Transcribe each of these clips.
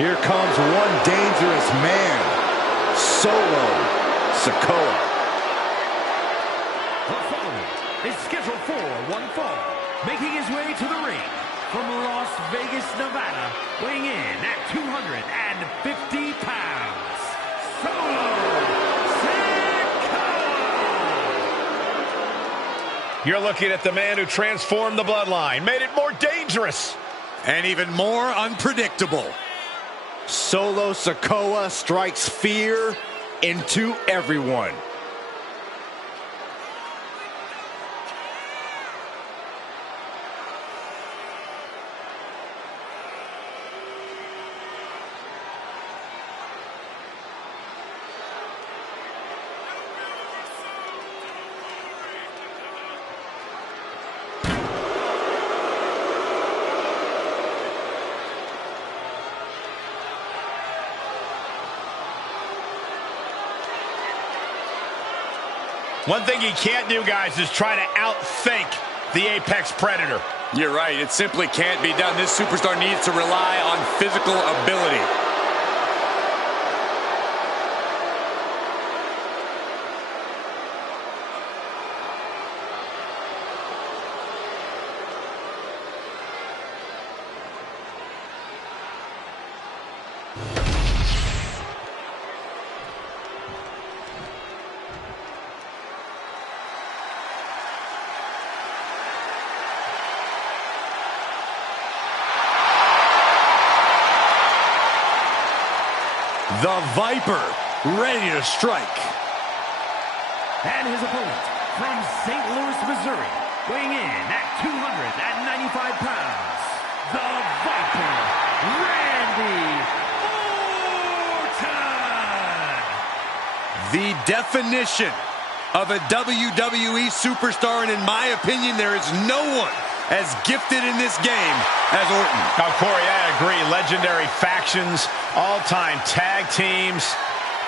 Here comes one dangerous man, Solo Sikoa. The following is scheduled for one fall, making his way to the ring from Las Vegas, Nevada, weighing in at 250 pounds, Solo Sikoa! You're looking at the man who transformed the bloodline, made it more dangerous, and even more unpredictable. Solo Sikoa strikes fear into everyone. One thing he can't do, guys, is try to outthink the Apex Predator. You're right. It simply can't be done. This superstar needs to rely on physical ability. The Viper, ready to strike. And his opponent, from St. Louis, Missouri, weighing in at 295 pounds, the Viper, Randy Orton! The definition of a WWE superstar, and in my opinion, there is no one as gifted in this game as Orton. Oh, Corey, I agree. Legendary factions, all-time tag teams.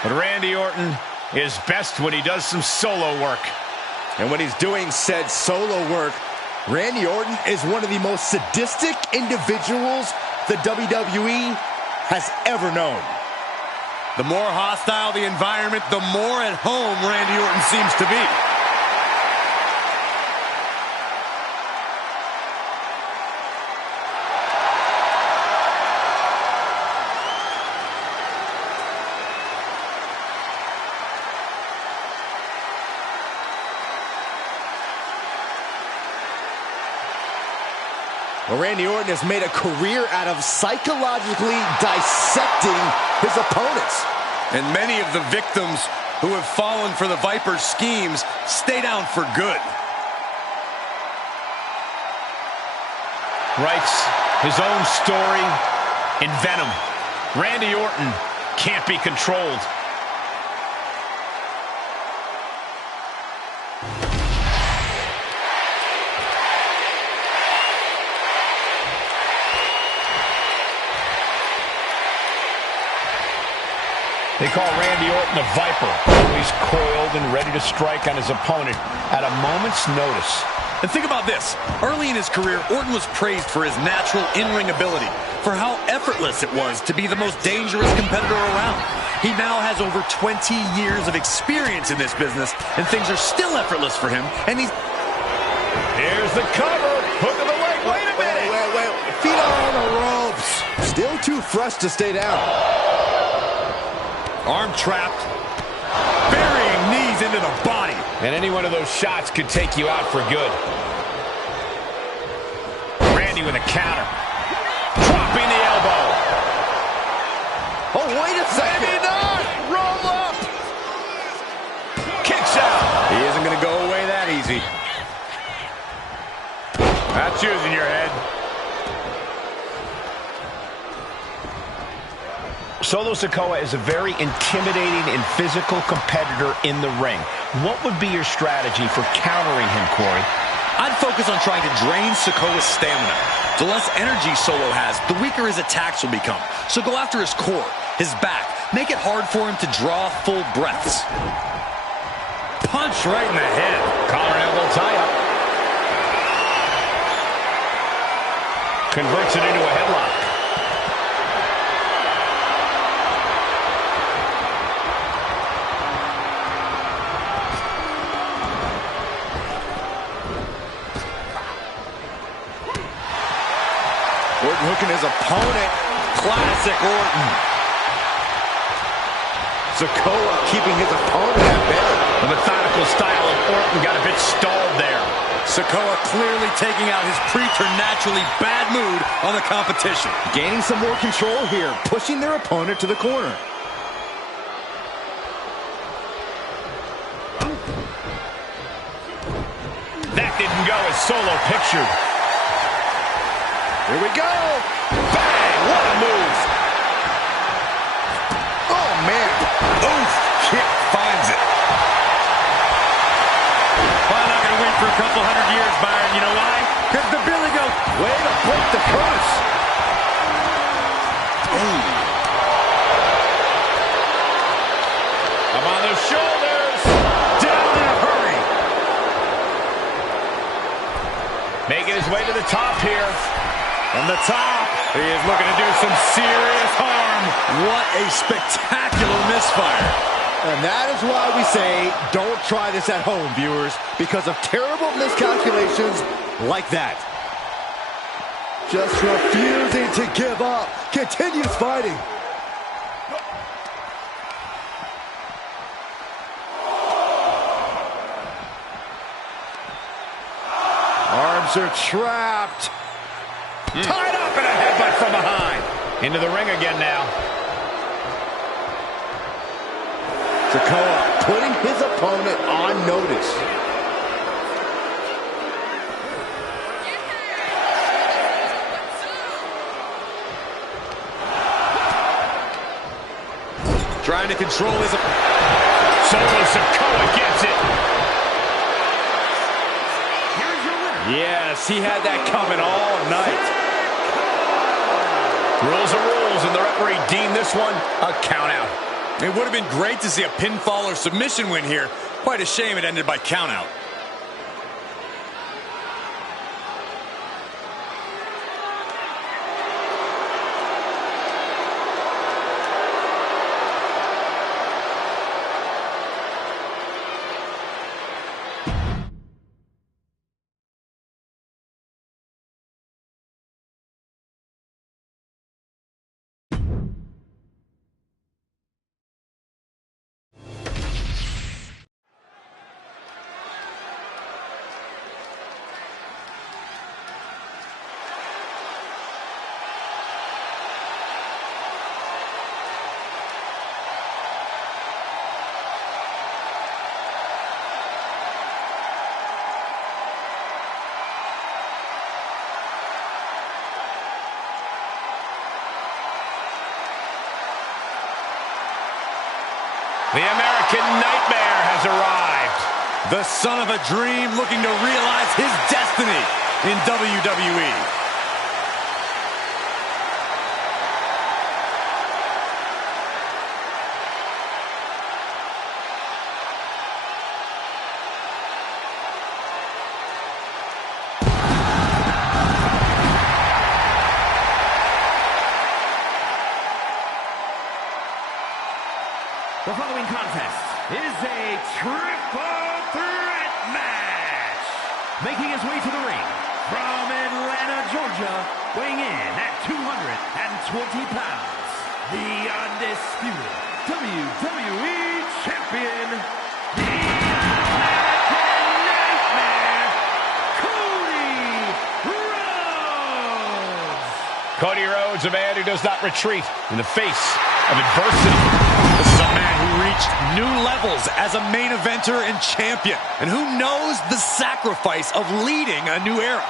But Randy Orton is best when he does some solo work. And when he's doing said solo work, Randy Orton is one of the most sadistic individuals the WWE has ever known. The more hostile the environment, the more at home Randy Orton seems to be. Well, Randy Orton has made a career out of psychologically dissecting his opponents. And many of the victims who have fallen for the Viper's schemes stay down for good. Writes his own story in Venom. Randy Orton can't be controlled. They call Randy Orton the Viper, always coiled and ready to strike on his opponent at a moment's notice. And think about this. Early in his career, Orton was praised for his natural in-ring ability, for how effortless it was to be the most dangerous competitor around. He now has over 20 years of experience in this business, and things are still effortless for him, and he's... Here's the cover. Hook of the leg. Wait a minute. Wait. Feet are on the ropes. Still too fresh to stay down. Arm trapped, burying knees into the body. And any one of those shots could take you out for good. Randy with a counter. Dropping the elbow. Oh, wait a second. Maybe not. Roll up. Kicks out. He isn't going to go away that easy. That's using your head. Solo Sikoa is a very intimidating and physical competitor in the ring. What would be your strategy for countering him, Corey? I'd focus on trying to drain Sikoa's stamina. The less energy Solo has, the weaker his attacks will become. So go after his core, his back. Make it hard for him to draw full breaths. Punch right in the head. Collar and elbow tie-up. Converts it into a headlock. working his opponent. Classic Orton. Sikoa keeping his opponent at bay. The methodical style of Orton got a bit stalled there. Sikoa clearly taking out his preternaturally bad mood on the competition. Gaining some more control here, pushing their opponent to the corner. That didn't go as Solo pictured. Here we go. Bang! What a move! Oh, man. Oof! Kick finds it. Well, I'm not going to win for a couple hundred years, Byron. You know why? Because the Billy Goat. Way to break the curse. Up on the shoulders. Down in a hurry. Making his way to the top here. From the top. He is looking to do some serious harm. What a spectacular misfire. And that is why we say don't try this at home, viewers, because of terrible miscalculations like that. Just refusing to give up. Continues fighting. Arms are trapped. Tied up in a headbutt from behind. Into the ring again now. Sikoa putting his opponent on notice. Trying to control his... Solo Sikoa gets it. Here's your winner. Yes, he had that coming all night. Rules are rules, and the referee deemed this one a count out. It would have been great to see a pinfall or submission win here. Quite a shame it ended by countout. The American Nightmare has arrived. The son of a dream looking to realize his destiny in WWE. The following contest is a triple threat match. Making his way to the ring from Atlanta, Georgia, weighing in at 220 pounds, the undisputed WWE Champion, the American Nightmare, Cody Rhodes. Cody Rhodes, a man who does not retreat in the face of adversity. This is a man who reached new levels as a main eventer and champion, and who knows the sacrifice of leading a new era.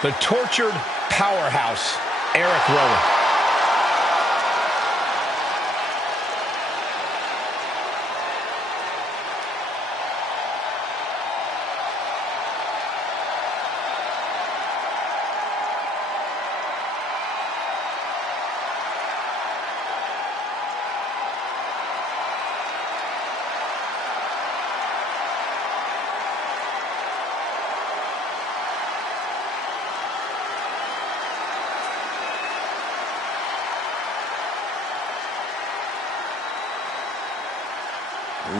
The tortured powerhouse, Eric Rowan.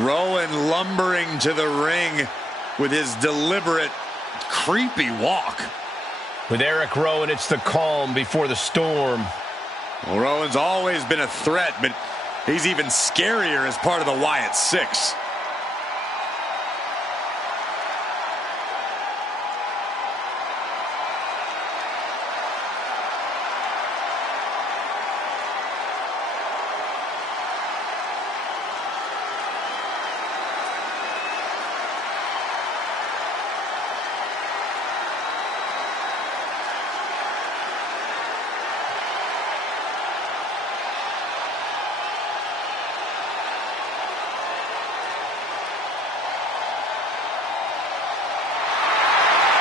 Rowan lumbering to the ring with his deliberate, creepy walk. With Eric Rowan, it's the calm before the storm. Well, Rowan's always been a threat, but he's even scarier as part of the Wyatt Six.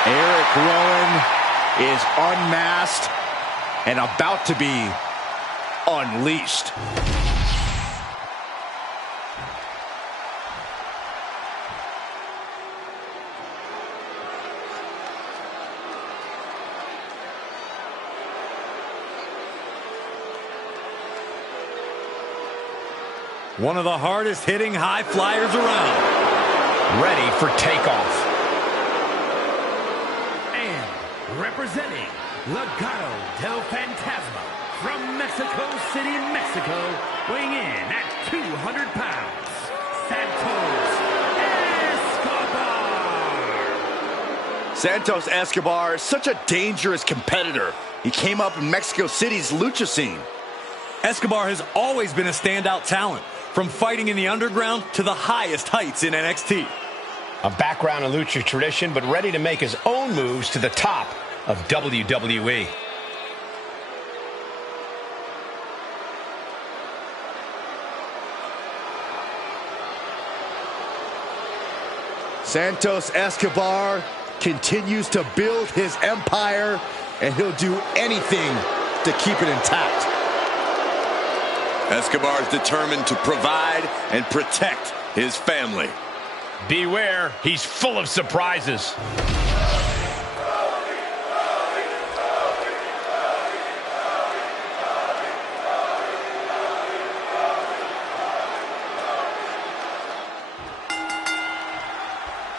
Eric Rowan is unmasked and about to be unleashed. One of the hardest hitting high flyers around. Ready for takeoff. Representing Legado del Fantasma from Mexico City, Mexico, weighing in at 200 pounds, Santos Escobar. Santos Escobar is such a dangerous competitor. He came up in Mexico City's lucha scene. Escobar has always been a standout talent, from fighting in the underground to the highest heights in NXT. A background in lucha tradition, but ready to make his own moves to the top of WWE. Santos Escobar continues to build his empire, and he'll do anything to keep it intact. Escobar is determined to provide and protect his family. Beware, he's full of surprises.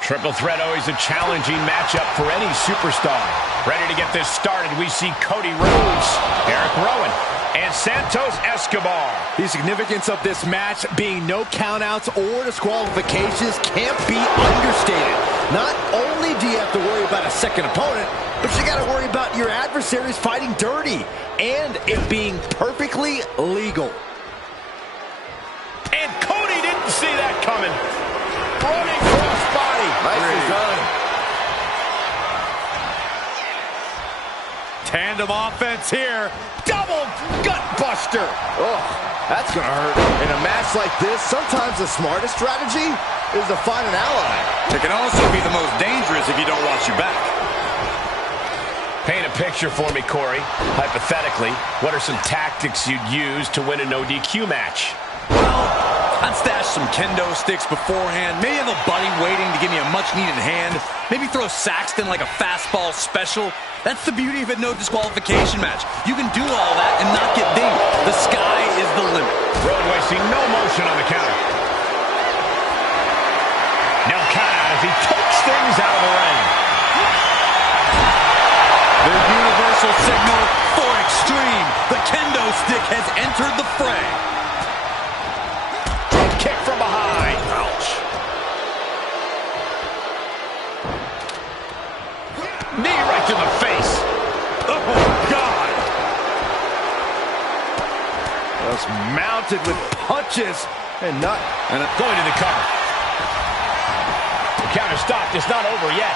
Triple threat, always a challenging matchup for any superstar. Ready to get this started, we see Cody Rhodes, Eric Rowan, and Santos Escobar. The significance of this match being no countouts or disqualifications can't be understated. Not only do you have to worry about a second opponent, but you got to worry about your adversaries fighting dirty and it being perfectly legal. And Cody didn't see that coming. Running crossbody. Nicely done. Tandem offense here. Double gut buster. Oh, that's gonna hurt. In a match like this, sometimes the smartest strategy is to find an ally. It can also be the most dangerous if you don't watch your back. Paint a picture for me, Corey. Hypothetically, what are some tactics you'd use to win a no DQ match? Well, I'd stash some kendo sticks beforehand. Maybe have a buddy waiting to give me a much-needed hand. Maybe throw Saxton like a fastball special. That's the beauty of a no disqualification match. You can do all that and not get dinged. The sky is the limit. Rowan wasting no motion on the counter. No count out as he takes things out of the ring. The universal signal for extreme. The kendo stick has entered the fray. Kick from behind. Ouch. Knee right to the face. Oh, God. Just mounted with punches and going to the cover. The counter stopped. It's not over yet.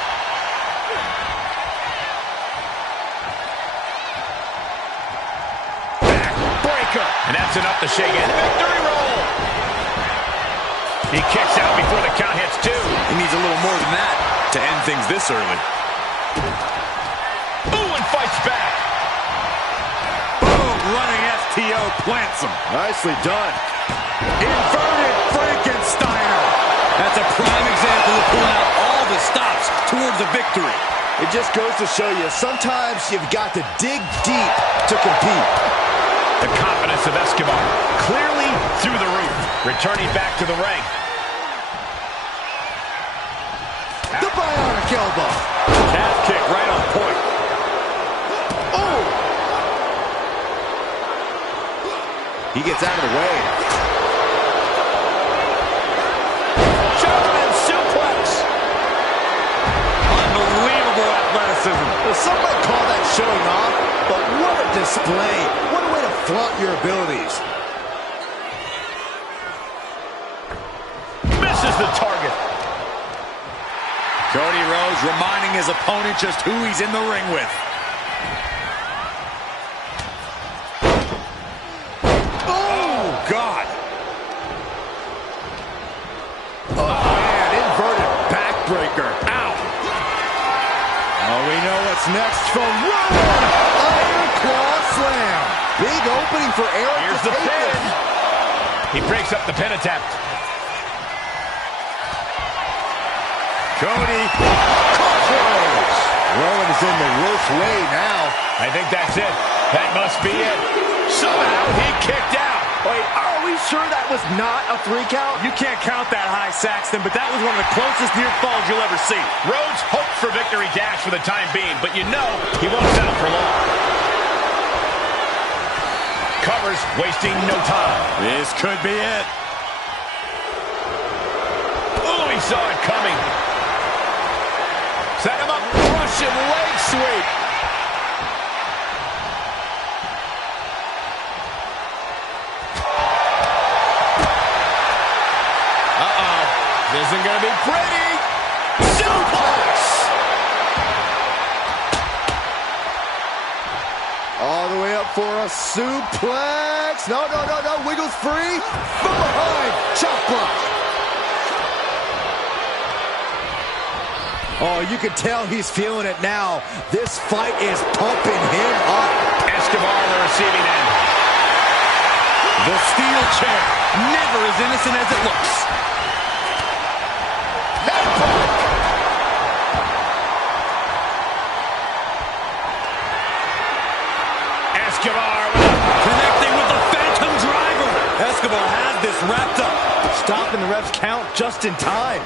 And that's enough to shake it. Victory roll. He kicks out before the count hits 2. He needs a little more than that to end things this early. Ooh, and fights back. Boom, running STO plants him. Nicely done. Inverted Frankensteiner. That's a prime example of pulling out all the stops towards a victory. It just goes to show you, sometimes you've got to dig deep to compete. The confidence of Escobar clearly through the roof. Returning back to the ring. The bionic elbow. Calf kick right on point. Oh! He gets out of the way. German suplex. Unbelievable athleticism. Well, some might call that showing off, but what a display. What a way to flaunt your abilities. Misses the target. Cody Rhodes reminding his opponent just who he's in the ring with. Oh, God. Oh, man, inverted backbreaker. Ow. Oh, we know what's next from Rowan. Iron Claw Slam. Big opening for Eric. Here's the pin. He breaks up the pin attempt. Cody crosses. Rowan is in the worst way now. I think that's it. That must be it. Somehow he kicked out. Wait, are we sure that was not a 3 count? You can't count that high, Saxton, but that was one of the closest near falls you'll ever see. Rhodes hopes for victory dash for the time being, but you know he won't settle for long. Covers, wasting no time. This could be it. Oh, he saw it coming. Set him up, Russian leg sweep. Uh-oh, this isn't gonna be pretty. Suplex! All the way up for a suplex. No, no, no, no, wiggles free. From behind, chop block. Oh, you can tell he's feeling it now. This fight is pumping him up. Escobar on the receiving end. The steel chair, never as innocent as it looks. Escobar Connecting with the Phantom Driver. Escobar has this wrapped up. Stopping the ref's count just in time.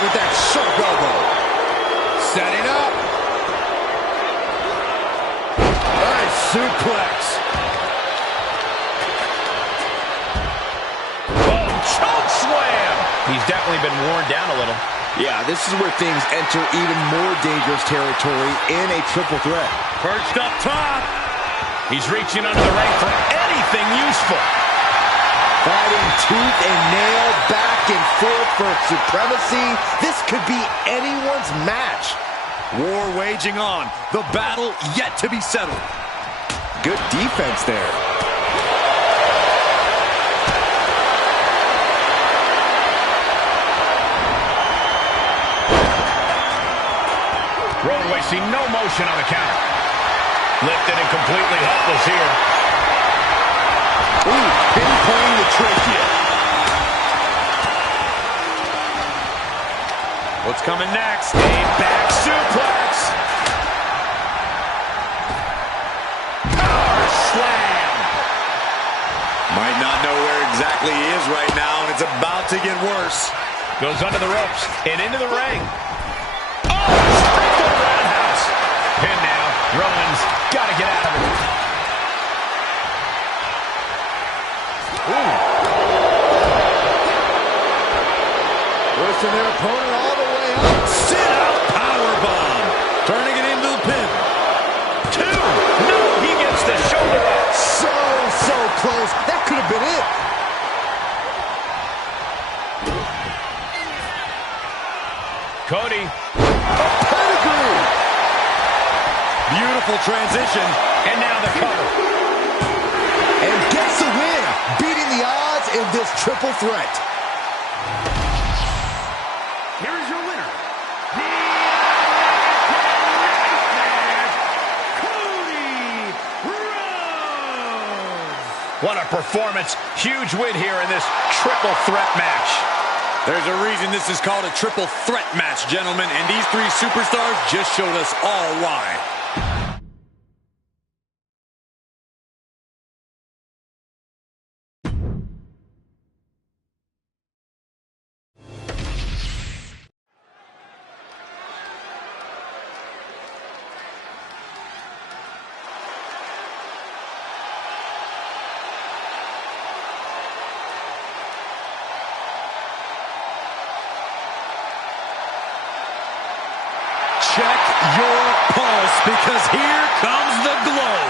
With that sharp elbow. Setting up. Nice suplex. oh, choke slam. He's definitely been worn down a little. Yeah, this is where things enter even more dangerous territory in a triple threat. Perched up top. He's reaching under the ring for anything useful. Fighting tooth and nail, back and forth for supremacy. This could be anyone's match. War waging on. The battle yet to be settled. Good defense there. Rowan wasting no motion on the counter. Lifted and completely helpless here. Ooh, pinpointing the trachea. What's coming next? A back suplex. Power slam. Might not know where exactly he is right now, and it's about to get worse. Goes under the ropes and into the ring. Oh, springboard roundhouse. Pin now. Rowan's got to get out of it. Ooh. Pushing their opponent all the way up. Sit out powerbomb. Turning it into the pin. 2. No, he gets the shoulder up. So close. That could have been it. Cody. Pedigree. Beautiful transition. And now the cover. And gets the win, beating the odds in this triple threat. Here is your winner, Cody Rhodes. What a performance. Huge win here in this triple threat match. There's a reason this is called a triple threat match, gentlemen, and these three superstars just showed us all why. Check your pulse, because here comes the glow.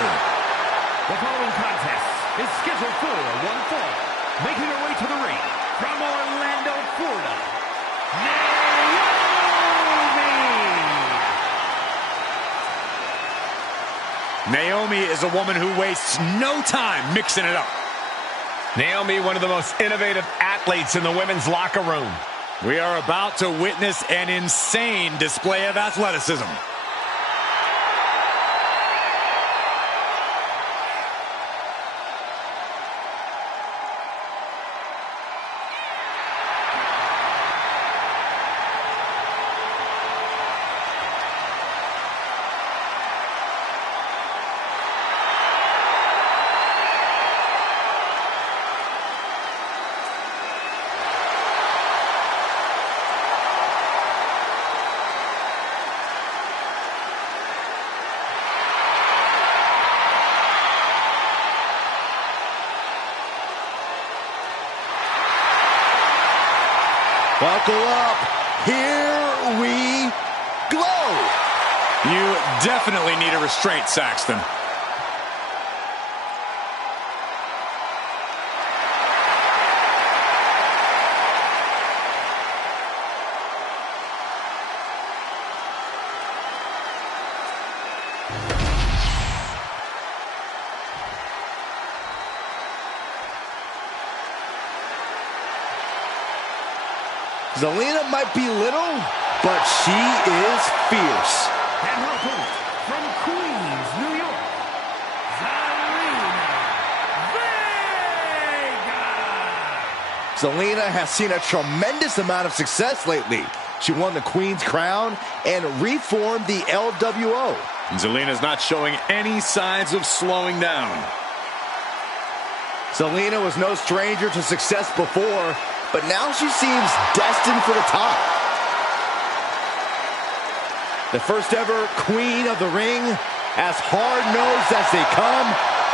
The following contest is scheduled for one fall. Making her way to the ring from Orlando, Florida, Naomi is a woman who wastes no time mixing it up. Naomi, one of the most innovative athletes in the women's locker room. We are about to witness an insane display of athleticism. Buckle up. Here we go. You definitely need a restraint, Saxton. Zelina might be little, but she is fierce. and her opponent from Queens, New York, Zelina Vega. Zelina has seen a tremendous amount of success lately. She won the Queen's Crown and reformed the LWO. Zelina's not showing any signs of slowing down. Zelina was no stranger to success before, but now she seems destined for the top. The first ever Queen of the Ring, as hard-nosed as they come,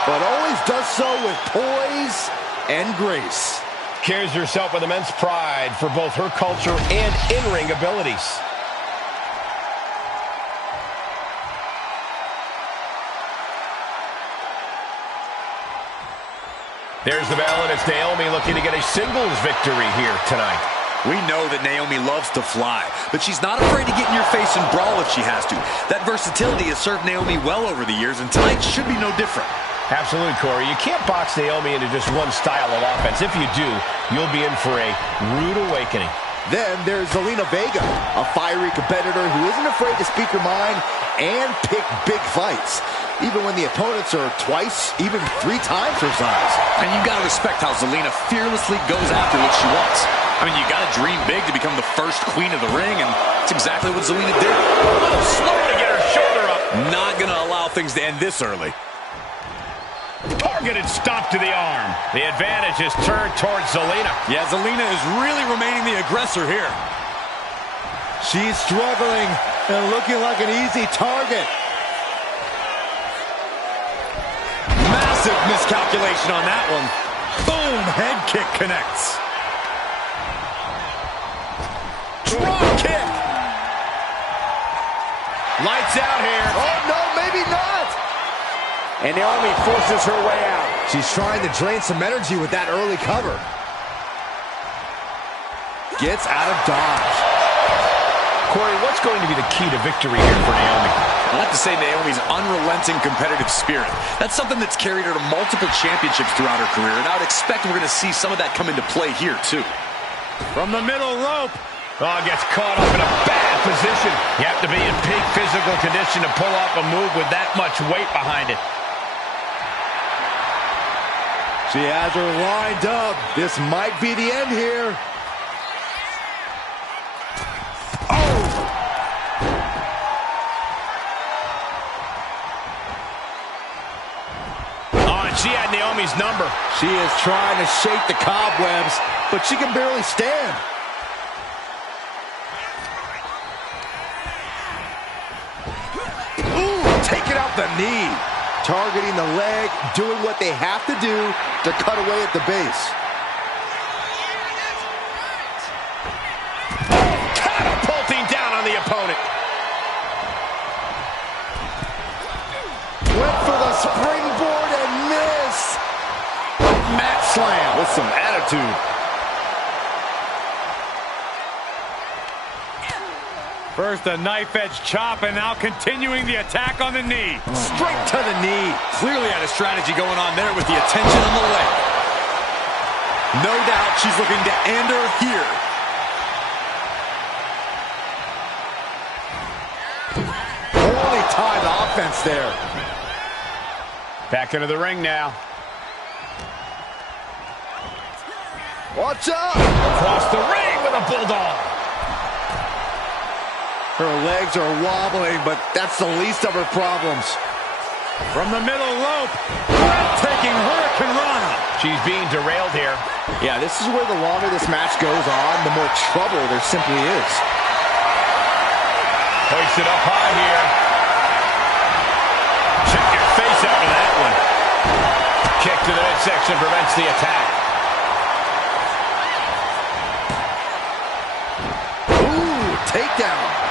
but always does so with poise and grace. Carries herself with immense pride for both her culture and in-ring abilities. There's the bell, and it's Naomi looking to get a singles victory here tonight. We know that Naomi loves to fly, but she's not afraid to get in your face and brawl if she has to. That versatility has served Naomi well over the years, and tonight should be no different. Absolutely, Corey. You can't box Naomi into just one style of offense. If you do, you'll be in for a rude awakening. Then there's Zelina Vega, a fiery competitor who isn't afraid to speak her mind and pick big fights, even when the opponents are twice, even 3 times her size. And you gotta respect how Zelina fearlessly goes after what she wants. I mean, you gotta dream big to become the first queen of the ring, and that's exactly what Zelina did. A little slow to get her shoulder up. Not gonna allow things to end this early. Targeted stop to the arm. The advantage is turned towards Zelina. Yeah, Zelina is really remaining the aggressor here. She's struggling and looking like an easy target. Massive miscalculation on that one. Boom, head kick connects. Drop kick. Lights out here. Oh, no, maybe not. And Naomi forces her way out. She's trying to drain some energy with that early cover. Gets out of dodge. Corey, what's going to be the key to victory here for Naomi? I have to say Naomi's unrelenting competitive spirit. That's something that's carried her to multiple championships throughout her career, and I would expect we're going to see some of that come into play here, too. From the middle rope. Oh, gets caught up in a bad position. You have to be in peak physical condition to pull off a move with that much weight behind it. She has her lined up. This might be the end here. She had Naomi's number. She is trying to shake the cobwebs, but she can barely stand. Ooh, taking out the knee. Targeting the leg, doing what they have to do to cut away at the base. Catapulting down on the opponent. Went for the springboard and miss. Mat slam with some attitude. First a knife-edge chop, and now continuing the attack on the knee. Straight to the knee. Clearly had a strategy going on there with the attention on the leg. No doubt she's looking to end her here. Holy timed offense there. Back into the ring now. Watch out! Across the ring with a bulldog. Her legs are wobbling, but that's the least of her problems. From the middle rope, breathtaking Hurricane Rana. She's being derailed here. Yeah, this is where the longer this match goes on, the more trouble there simply is. Hoisted up high here. Check your face after that one. Kick to the midsection prevents the attack. Ooh, takedown.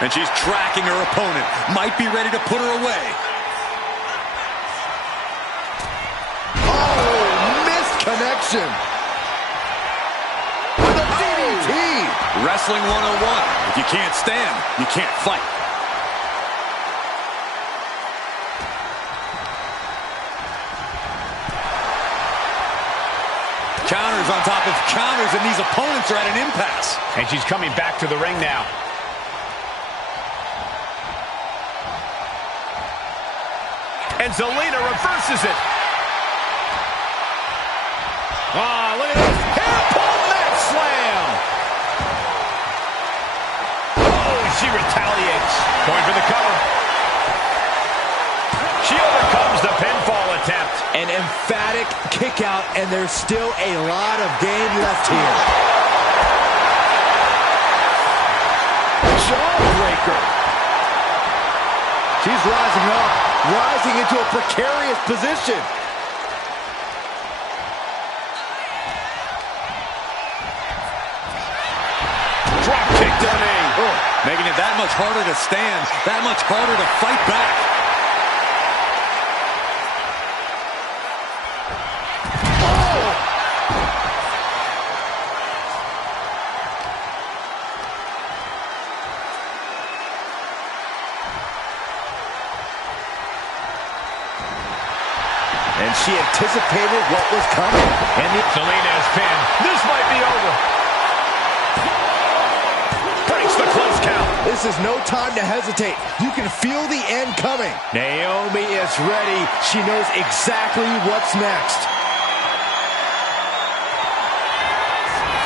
And she's tracking her opponent. Might be ready to put her away. Oh, missed connection. With a DDT. Wrestling 101. If you can't stand, you can't fight. Counters on top of counters, and these opponents are at an impasse. And she's coming back to the ring now. And Zelina reverses it. Ah, look at this. Hair pull mat slam. Oh, she retaliates. Going for the cover. She overcomes the pinfall attempt. An emphatic kick out, and there's still a lot of game left here. Jawbreaker. She's rising up, rising into a precarious position. Drop kick to the knee. Oh, making it that much harder to stand, that much harder to fight back. And she anticipated what was coming. And Zelina is pinned. This might be over. Breaks the close count. this is no time to hesitate. You can feel the end coming. Naomi is ready. She knows exactly what's next.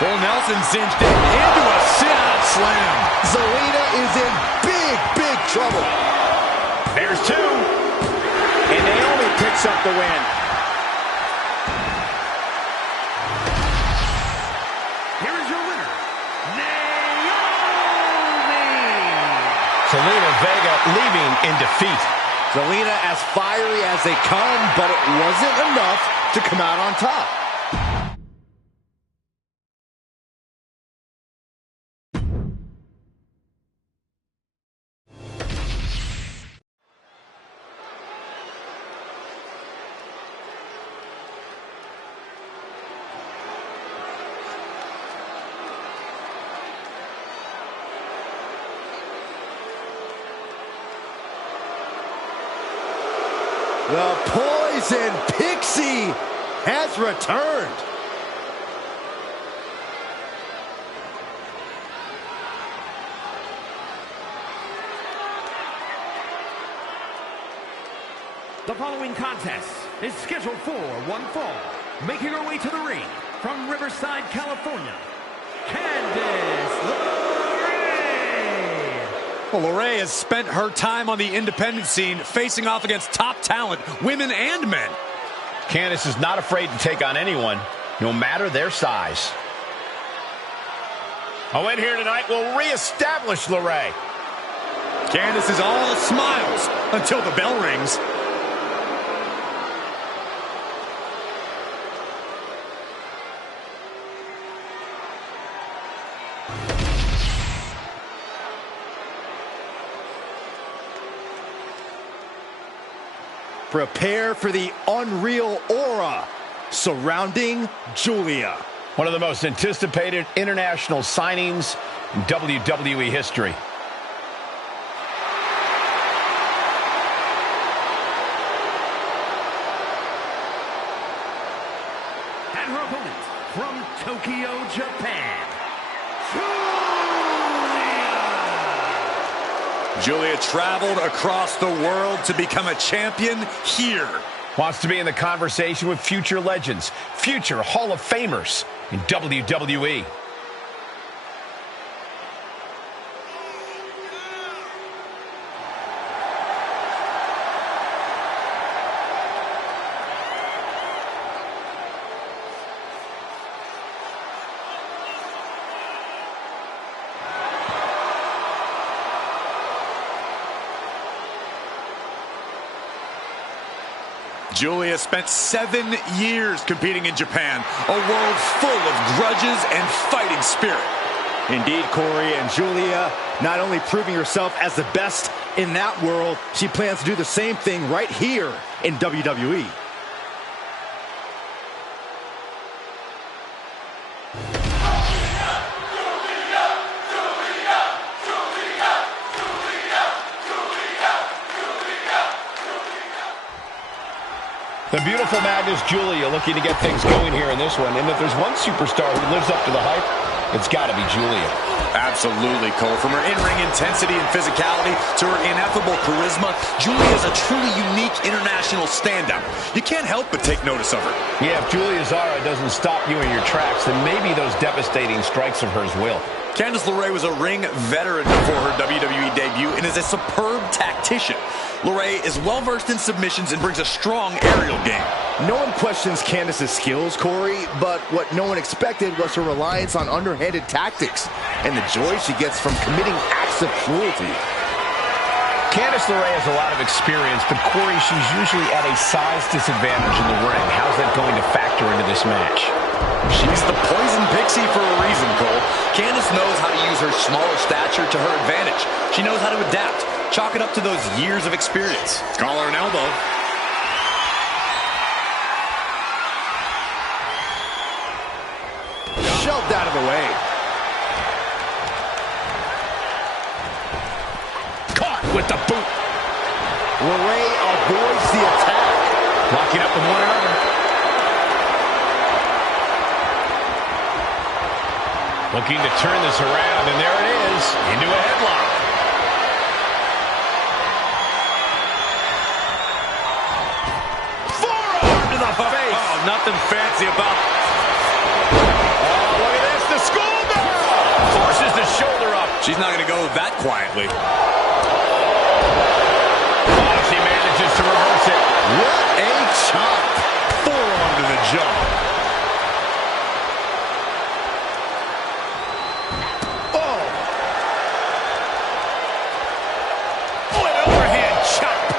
Full Nelson cinched it into a sit-out slam. Zelina is in big trouble. There's two. And Naomi picks up the win. Here is your winner, Naomi! Zelina Vega leaving in defeat. Zelina as fiery as they come, but it wasn't enough to come out on top. The Poison Pixie has returned. The following contest is scheduled for one fall. Making her way to the ring from Riverside, California, Candice LeRae. Well, LeRae has spent her time on the independent scene facing off against top talent, women and men. Candice is not afraid to take on anyone, no matter their size. A win here tonight will reestablish LeRae. Candice is all smiles until the bell rings. Prepare for the unreal aura surrounding Julia. One of the most anticipated international signings in WWE history. And her opponent from Tokyo, Japan, Julia traveled across the world to become a champion here. Wants to be in the conversation with future legends, future Hall of Famers in WWE. Julia spent 7 years competing in Japan, a world full of grudges and fighting spirit. Indeed, Corey, and Julia not only proving herself as the best in that world, she plans to do the same thing right here in WWE. The beautiful Magnus Julia looking to get things going here in this one. And if there's one superstar who lives up to the hype, it's got to be Julia. Absolutely, Cole. From her in-ring intensity and physicality to her ineffable charisma, Julia is a truly unique international standout. You can't help but take notice of her. Yeah, if Julia's aura doesn't stop you in your tracks, then maybe those devastating strikes of hers will. Candice LeRae was a ring veteran before her WWE debut and is a superb tactician. LeRae is well-versed in submissions and brings a strong aerial game. No one questions Candice's skills, Corey, but what no one expected was her reliance on underhanded tactics and the joy she gets from committing acts of cruelty. Candice LeRae has a lot of experience, but Corey, she's usually at a size disadvantage in the ring. How's that going to factor into this match? She's the Poison Pixie for a reason, Cole. Candice knows how to use her smaller stature to her advantage. She knows how to adapt. Chalk it up to those years of experience. Collar and elbow. Shoved out of the way. Caught with the boot. LeRae avoids the attack. Locking up with one another. Looking to turn this around, and there it is. Into a headlock. Face. Oh, nothing fancy about. Oh, look at this. The schoolgirl forces the shoulder up. She's not going to go that quietly. Oh, she manages to reverse it. What a chop. Forearm to the jaw. Oh. Oh, an overhand chop.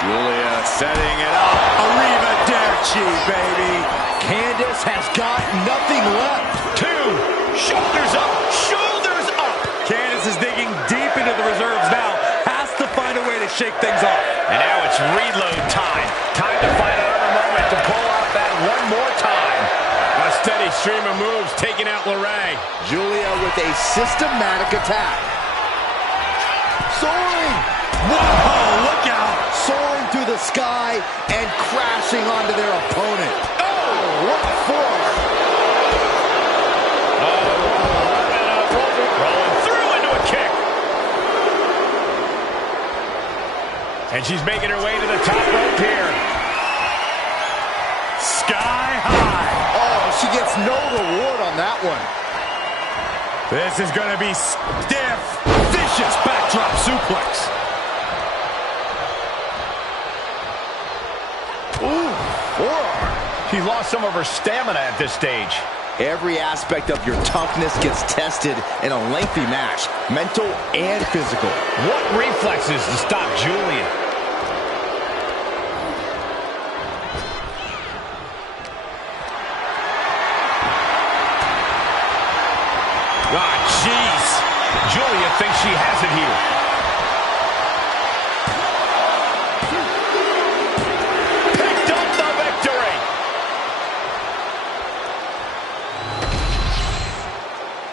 Julia setting it up. Arrivederci, baby. Candice has got nothing left. 2. Shoulders up. Shoulders up. Candice is digging deep into the reserves now. Has to find a way to shake things off. And now it's reload time. Time to find another moment to pull out that one more time. A steady stream of moves taking out LeRae. Julia with a systematic attack. soaring. Whoa, look out. Soaring through the sky and crashing onto their opponent. Oh, what force. Rolling through into a kick. And she's making her way to the top rope here. Sky high. Oh, she gets no reward on that one. This is going to be stiff. Vicious backdrop suplex. Ooh, forearm. She's lost some of her stamina at this stage. Every aspect of your toughness gets tested in a lengthy match, mental and physical. What reflexes to stop Julia? Ah, jeez. Julia thinks she has it here. Picked up the victory.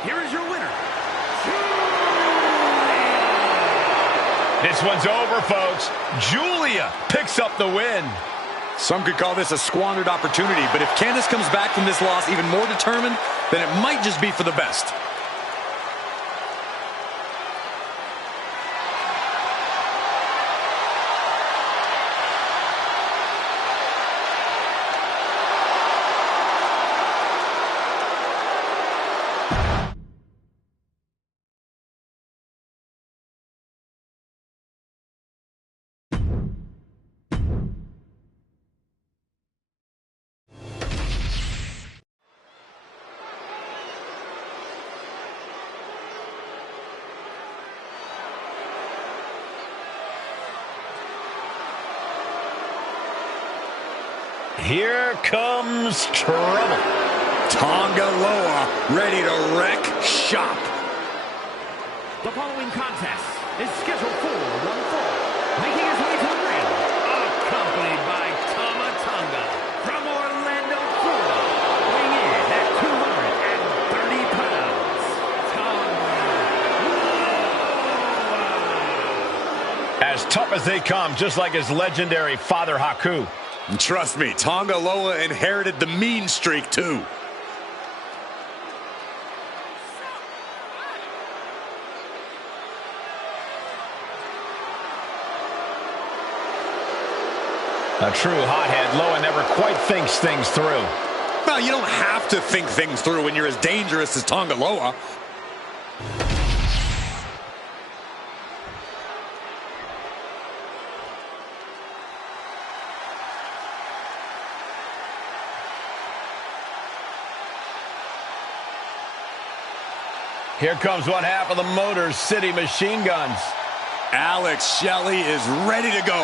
Here is your winner. This one's over, folks. Julia picks up the win. Some could call this a squandered opportunity, but if Candice comes back from this loss even more determined, then it might just be for the best. Here comes trouble. Tonga Loa ready to wreck shop. The following contest is scheduled for one fall. Making his way to the ring, accompanied by Tama Tonga from Orlando, Florida, weighing in at 230 pounds. As tough as they come, just like his legendary father Haku. And trust me, Tonga Loa inherited the mean streak too. A true hothead, Loa never quite thinks things through. Well, you don't have to think things through when you're as dangerous as Tonga Loa. Here comes one half of the Motor City Machine Guns. Alex Shelley is ready to go.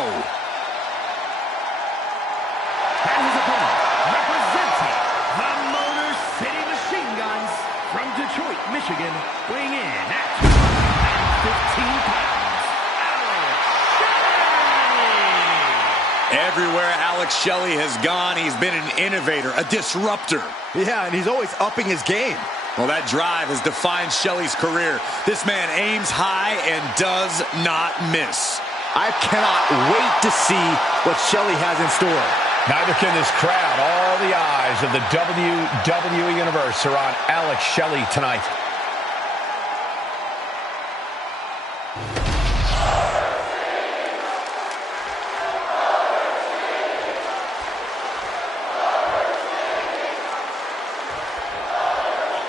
And his opponent, representing the Motor City Machine Guns from Detroit, Michigan, weighing in at 215 pounds, Alex Shelley. Everywhere Alex Shelley has gone, he's been an innovator, a disruptor. Yeah, and he's always upping his game. Well, that drive has defined Shelley's career. This man aims high and does not miss. I cannot wait to see what Shelley has in store. Neither can this crowd. All the eyes of the WWE Universe are on Alex Shelley tonight.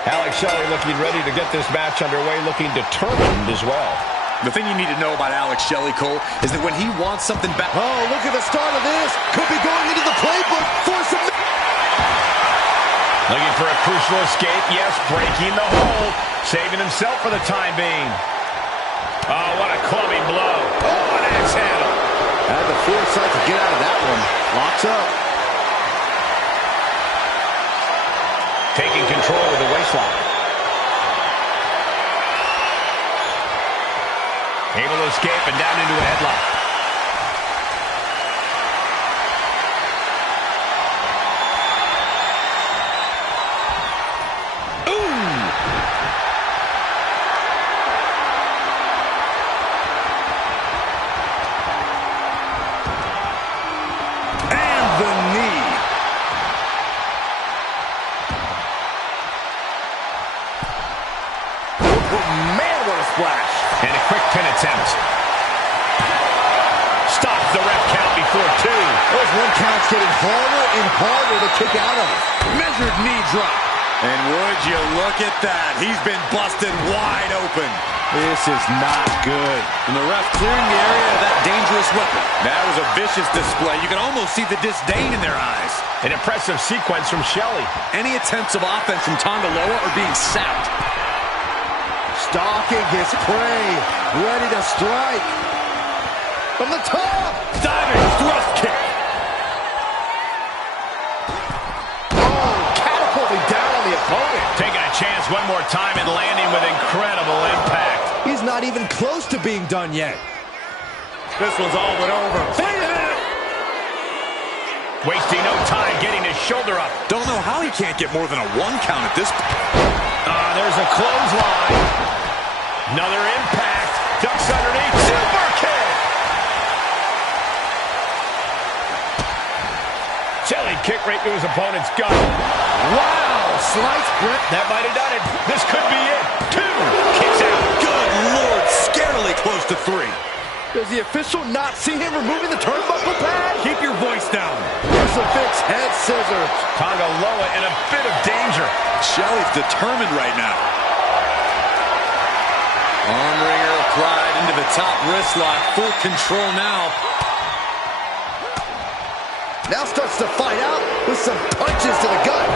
Alex Shelley looking ready to get this match underway, looking determined as well. The thing you need to know about Alex Shelley, Cole, is that when he wants something back... Oh, look at the start of this. Could be going into the playbook for some... Looking for a crucial escape. Yes, breaking the hold. Saving himself for the time being. Oh, what a clubbing blow. Oh, an axe handle. Had the foresight to get out of that one. Locks up. Taking control of the waistlock. Able to escape and down into a headlock. Ooh! a quick pin attempt. Stops the ref count before 2. Those 1 counts getting harder and harder to kick out of. Measured knee drop. And would you look at that? He's been busted wide open. This is not good. And the ref clearing the area of that dangerous weapon. That was a vicious display. You can almost see the disdain in their eyes. An impressive sequence from Shelley. Any attempts of offense from Tonga Loa are being sapped. Stalking his prey. Ready to strike. From the top. Diving thrust kick. Oh, catapulting down on the opponent. Taking a chance one more time and landing with incredible impact. He's not even close to being done yet. This one's all but over. Wait a minute. Wasting no time getting his shoulder up. Don't know how he can't get more than a 1 count at this point. There's a clothesline. Another impact. Ducks underneath. Super kick. Jelly kick right to his opponent's gut. Wow. Slice grip. That might have done it. This could be it. 2. Kicks out. Good Lord. Scarily close to 3. Does the official not see him removing the turnbuckle pad? Keep your voice down. Crucifix head scissors. Tonga Loa in a bit of danger. Shelley's determined right now. Arm wringer applied into the top wrist lock. Full control now. Now starts to fight out with some punches to the gut.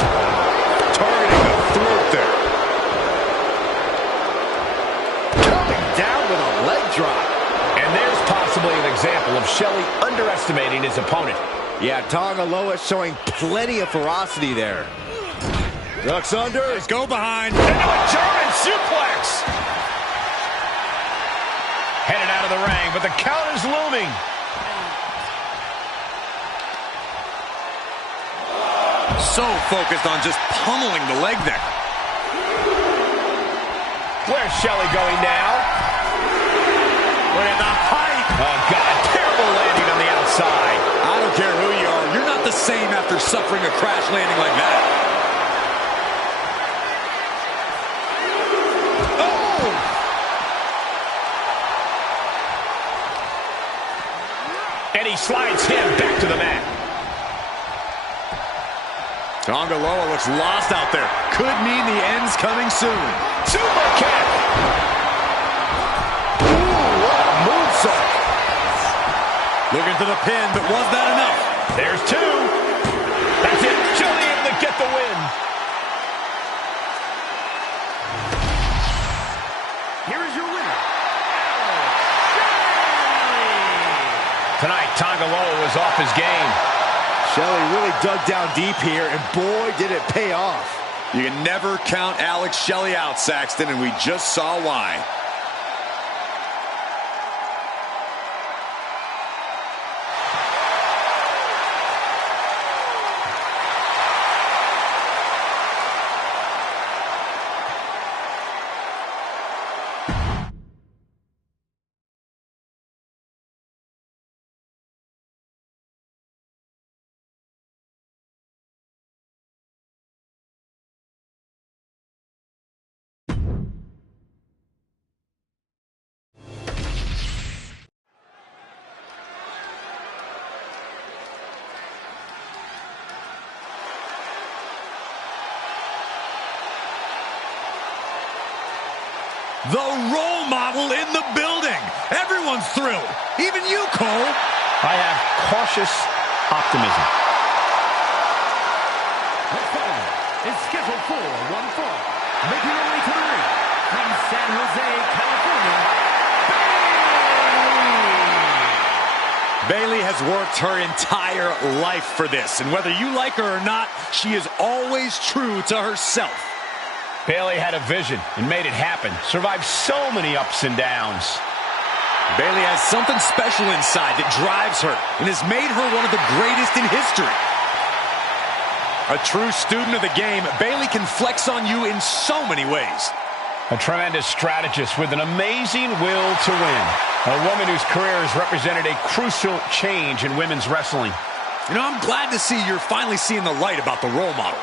Targeting the throat there. Coming down with a leg drop. And there's possibly an example of Shelley underestimating his opponent. Yeah, Tonga Loa showing plenty of ferocity there. Ducks under. Let's go behind. Into a German suplex. Headed out of the ring, but the count is looming. So focused on just pummeling the leg there. Where's Shelley going now? Look at the height. Oh, God, terrible landing on the outside. I don't care who you are. You're not the same after suffering a crash landing like that. Oh! And he slides him back to the mat. Tonga Loa looks lost out there. Could mean the end's coming soon. Super kick. Ooh, what a moonsault. Looking for the pin, but was that enough? There's 2. That's it. Shelley able to get the win. Here is your winner. Tonight, Tonga Loa was off his game. Shelley really dug down deep here, and boy, did it pay off. You can never count Alex Shelley out, Saxton, and we just saw why. The role model in the building. Everyone's thrilled. Even you, Cole. I have cautious optimism. The following is scheduled for one fall. Making her way to the ring from San Jose, California, Bayley has worked her entire life for this, and whether you like her or not, she is always true to herself. Bayley had a vision and made it happen. Survived so many ups and downs. Bayley has something special inside that drives her and has made her one of the greatest in history. A true student of the game, Bayley can flex on you in so many ways. A tremendous strategist with an amazing will to win. A woman whose career has represented a crucial change in women's wrestling. You know, I'm glad to see you're finally seeing the light about the role model.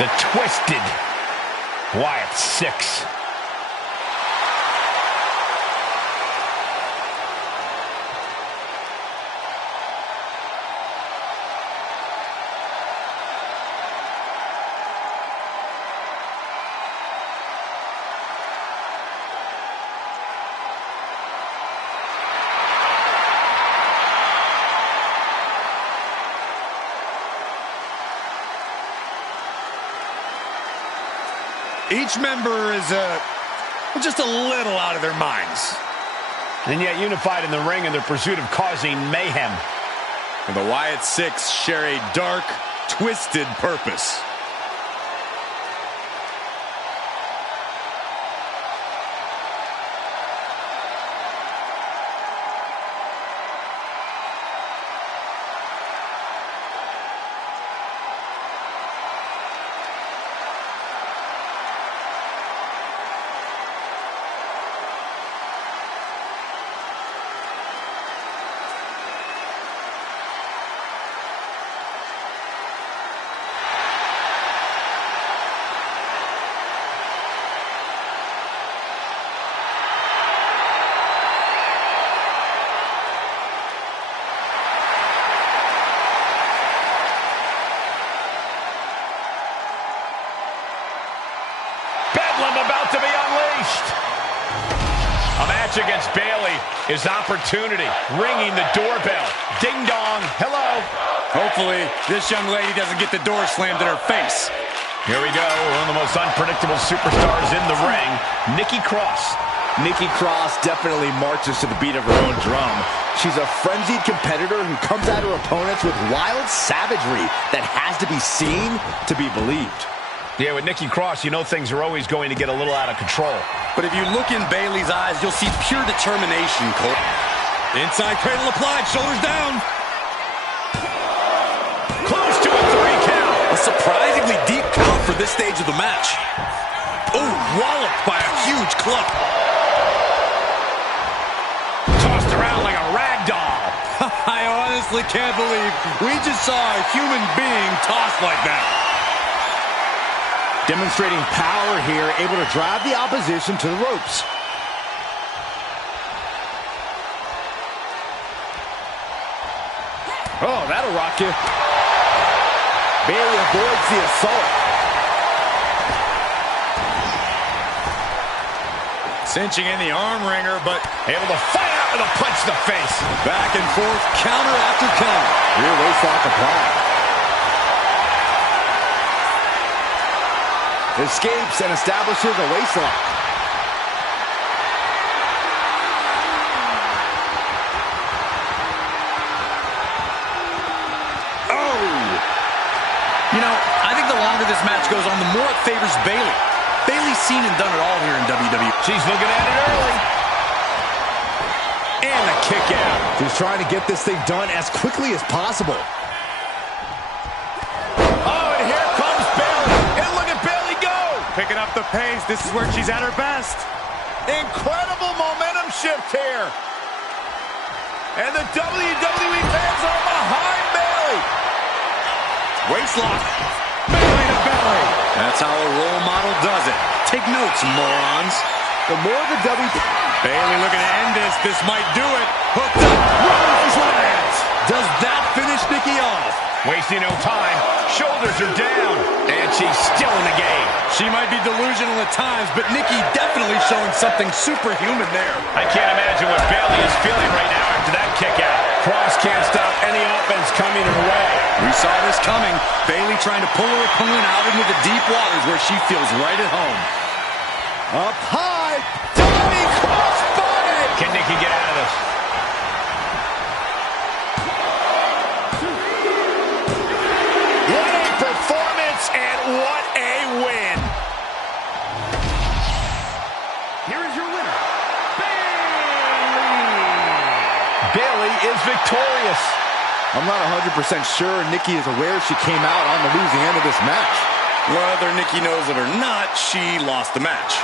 The twisted Wyatt 6. Each member is just a little out of their minds. And yet unified in the ring in their pursuit of causing mayhem. And the Wyatt 6 share a dark, twisted purpose. About to be unleashed. A match against Bayley is opportunity. Ringing the doorbell. Ding dong. Hello. Hopefully, this young lady doesn't get the door slammed in her face. Here we go. One of the most unpredictable superstars in the ring, Nikki Cross. Nikki Cross definitely marches to the beat of her own drum. She's a frenzied competitor who comes at her opponents with wild savagery that has to be seen to be believed. Yeah, with Nikki Cross, you know things are always going to get a little out of control. But if you look in Bayley's eyes, you'll see pure determination, Cole. Inside cradle applied, shoulders down. Close to a 3 count. A surprisingly deep count for this stage of the match. Oh, walloped by a huge club. Tossed around like a rag doll. I honestly can't believe we just saw a human being tossed like that. Demonstrating power here, able to drive the opposition to the ropes. Oh, that'll rock you. Bayley avoids the assault. Cinching in the arm wringer, but able to fight out with a punch to the face. Back and forth, counter after counter. Rear waistlock applied. Escapes and establishes a waistlock. Oh! You know, I think the longer this match goes on, the more it favors Bayley. Bayley's seen and done it all here in WWE. She's looking at it early. And a kick out. She's trying to get this thing done as quickly as possible. Picking up the pace. This is where she's at her best. Incredible momentum shift here. And the WWE fans are behind Bayley. Waistlock. Belly to belly. That's how a role model does it. Take notes, morons. The more the Bayley looking to end this. This might do it. Hooked up. Rose lands. Does that finish Nikki off? Wasting no time. Shoulders are down. And she's still in the game. She might be delusional at times, but Nikki definitely showing something superhuman there. I can't imagine what Bayley is feeling right now after that kick out. Cross can't stop any offense coming her way. We saw this coming. Bayley trying to pull her opponent out into the deep waters where she feels right at home. Up high. Diving crossbody. Can Nikki get out of this? What a performance and what a win. Here is your winner, Bayley. Bayley is victorious. I'm not 100% sure Nikki is aware she came out on the losing end of this match. Whether Nikki knows it or not, she lost the match.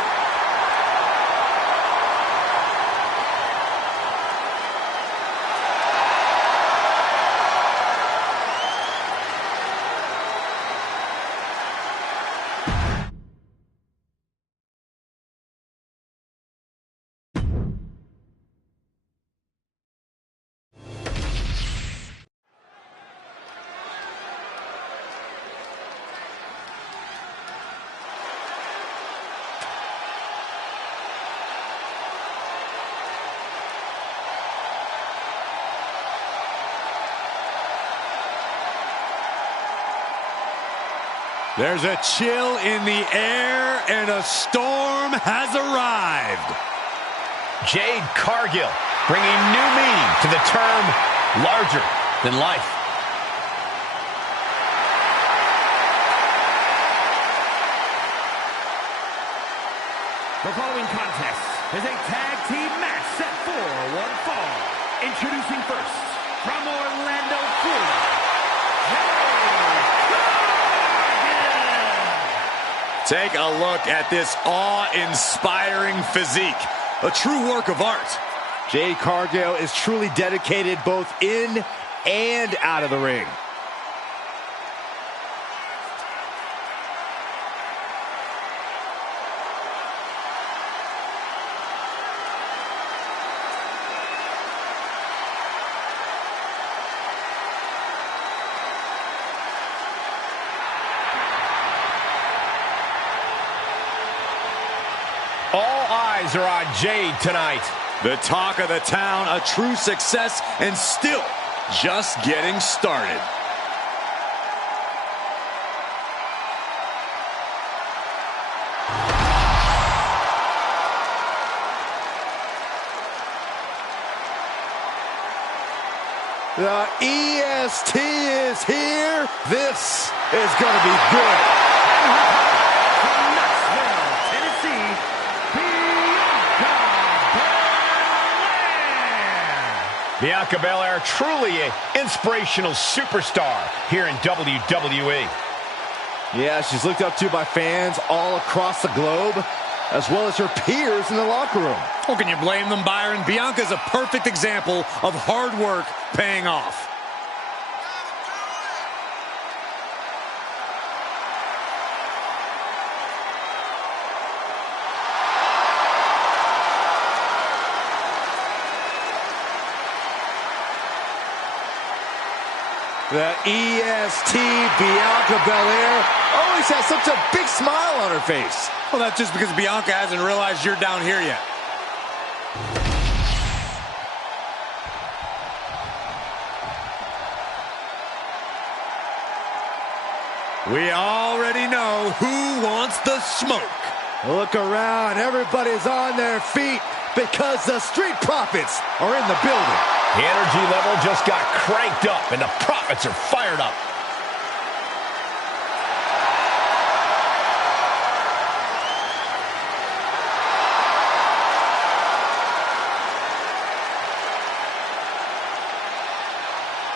There's a chill in the air, and a storm has arrived. Jade Cargill bringing new meaning to the term larger than life. The following contest is a tag team match set for one fall. Introducing first, from Orlando, Florida, Take a look at this awe-inspiring physique. A true work of art. Jade Cargill is truly dedicated both in and out of the ring. All eyes are on Jade tonight. The talk of the town, a true success, and still just getting started. The EST is here. This is going to be good. from Knoxville, Tennessee, Bianca Belair, truly an inspirational superstar here in WWE. Yeah, she's looked up to by fans all across the globe, as well as her peers in the locker room. Oh, can you blame them, Byron? Bianca's a perfect example of hard work paying off. The EST, Bianca Belair, always has such a big smile on her face. Well, that's just because Bianca hasn't realized you're down here yet. We already know who wants the smoke. Look around, everybody's on their feet because the Street Profits are in the building. The energy level just got cranked up, and the Profits are fired up.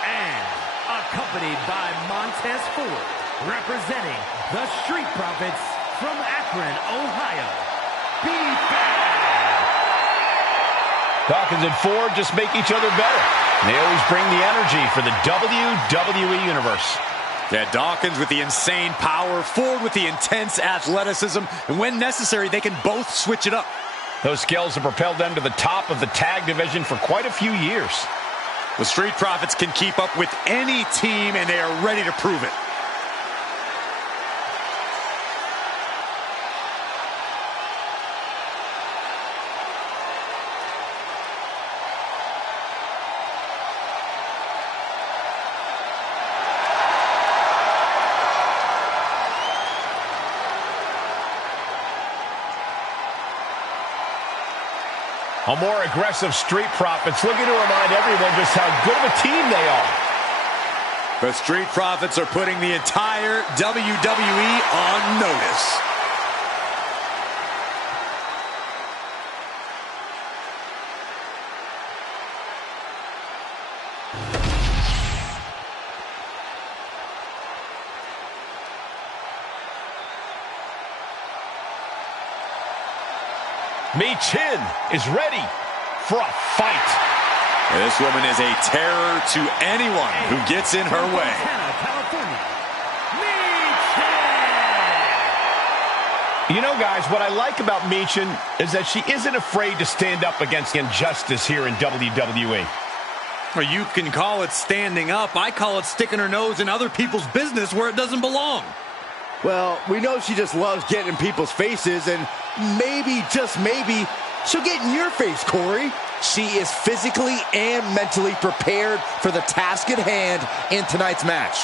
and accompanied by Montez Ford, representing the Street Profits from Akron, Ohio, B-Bad. Dawkins and Ford just make each other better. They always bring the energy for the WWE Universe. Yeah, Dawkins with the insane power, Ford with the intense athleticism, and when necessary, they can both switch it up. Those skills have propelled them to the top of the tag division for quite a few years. The Street Profits can keep up with any team, and they are ready to prove it. A more aggressive Street Profits looking to remind everyone just how good of a team they are. The Street Profits are putting the entire WWE on notice. Michin is ready for a fight. This woman is a terror to anyone who gets in her way. California, Michin. You know, guys, what I like about Michin is that she isn't afraid to stand up against injustice here in WWE. Well, you can call it standing up. I call it sticking her nose in other people's business where it doesn't belong. Well, we know she just loves getting in people's faces, and maybe, just maybe, she'll get in your face, Corey. She is physically and mentally prepared for the task at hand in tonight's match.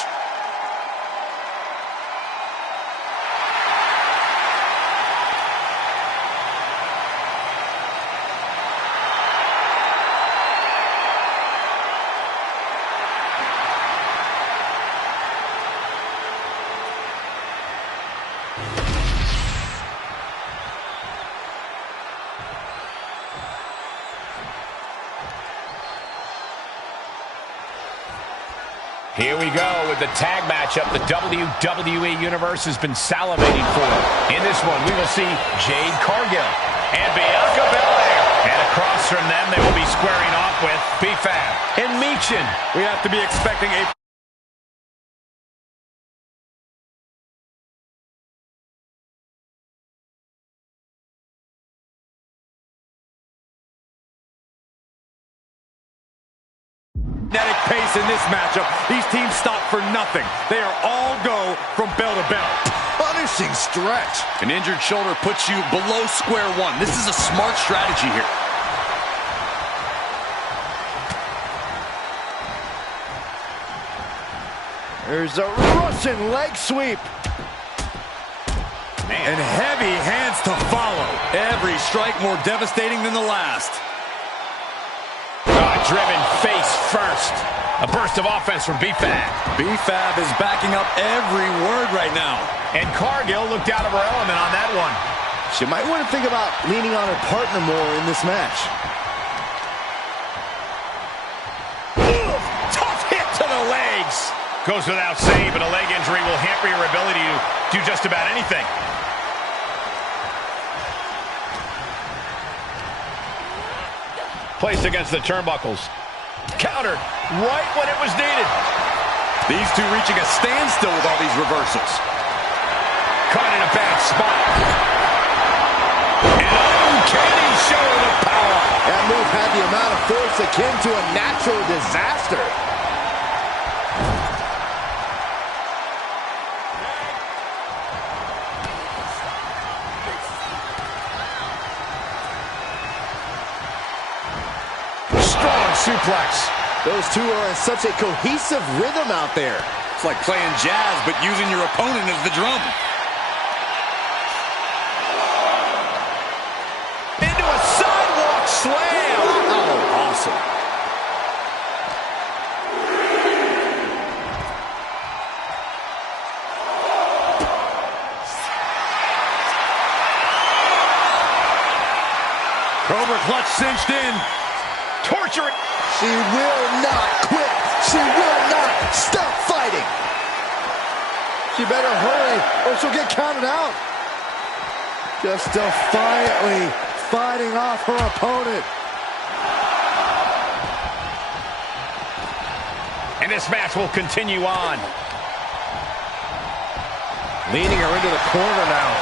Here we go with the tag matchup the WWE Universe has been salivating for. In this one, we will see Jade Cargill and Bianca Belair. And across from them, they will be squaring off with B-Fab and Michin. We have to be expecting a pace in this matchup. These teams stop for nothing. They are all go from bell to bell. Punishing stretch. An injured shoulder puts you below square one. This is a smart strategy here. There's a Russian leg sweep. And heavy hands to follow. Every strike more devastating than the last. Driven face first. A burst of offense from B-Fab. B-Fab is backing up every word right now. And Cargill looked out of her element on that one. She might want to think about leaning on her partner more in this match. Tough hit to the legs. Goes without saying, but a leg injury will hamper your ability to do just about anything. Placed against the turnbuckles. Countered right when it was needed. These two reaching a standstill with all these reversals. Caught in a bad spot. And uncanny show of power. That move had the amount of force akin to a natural disaster. Suplex. Those two are in such a cohesive rhythm out there. It's like playing jazz, but using your opponent as the drum. Into a sidewalk slam. Oh, awesome. Cobra clutch cinched in. Torture it. She will not quit. She will not stop fighting. She better hurry or she'll get counted out. Just defiantly fighting off her opponent. And this match will continue on. Leading her into the corner now.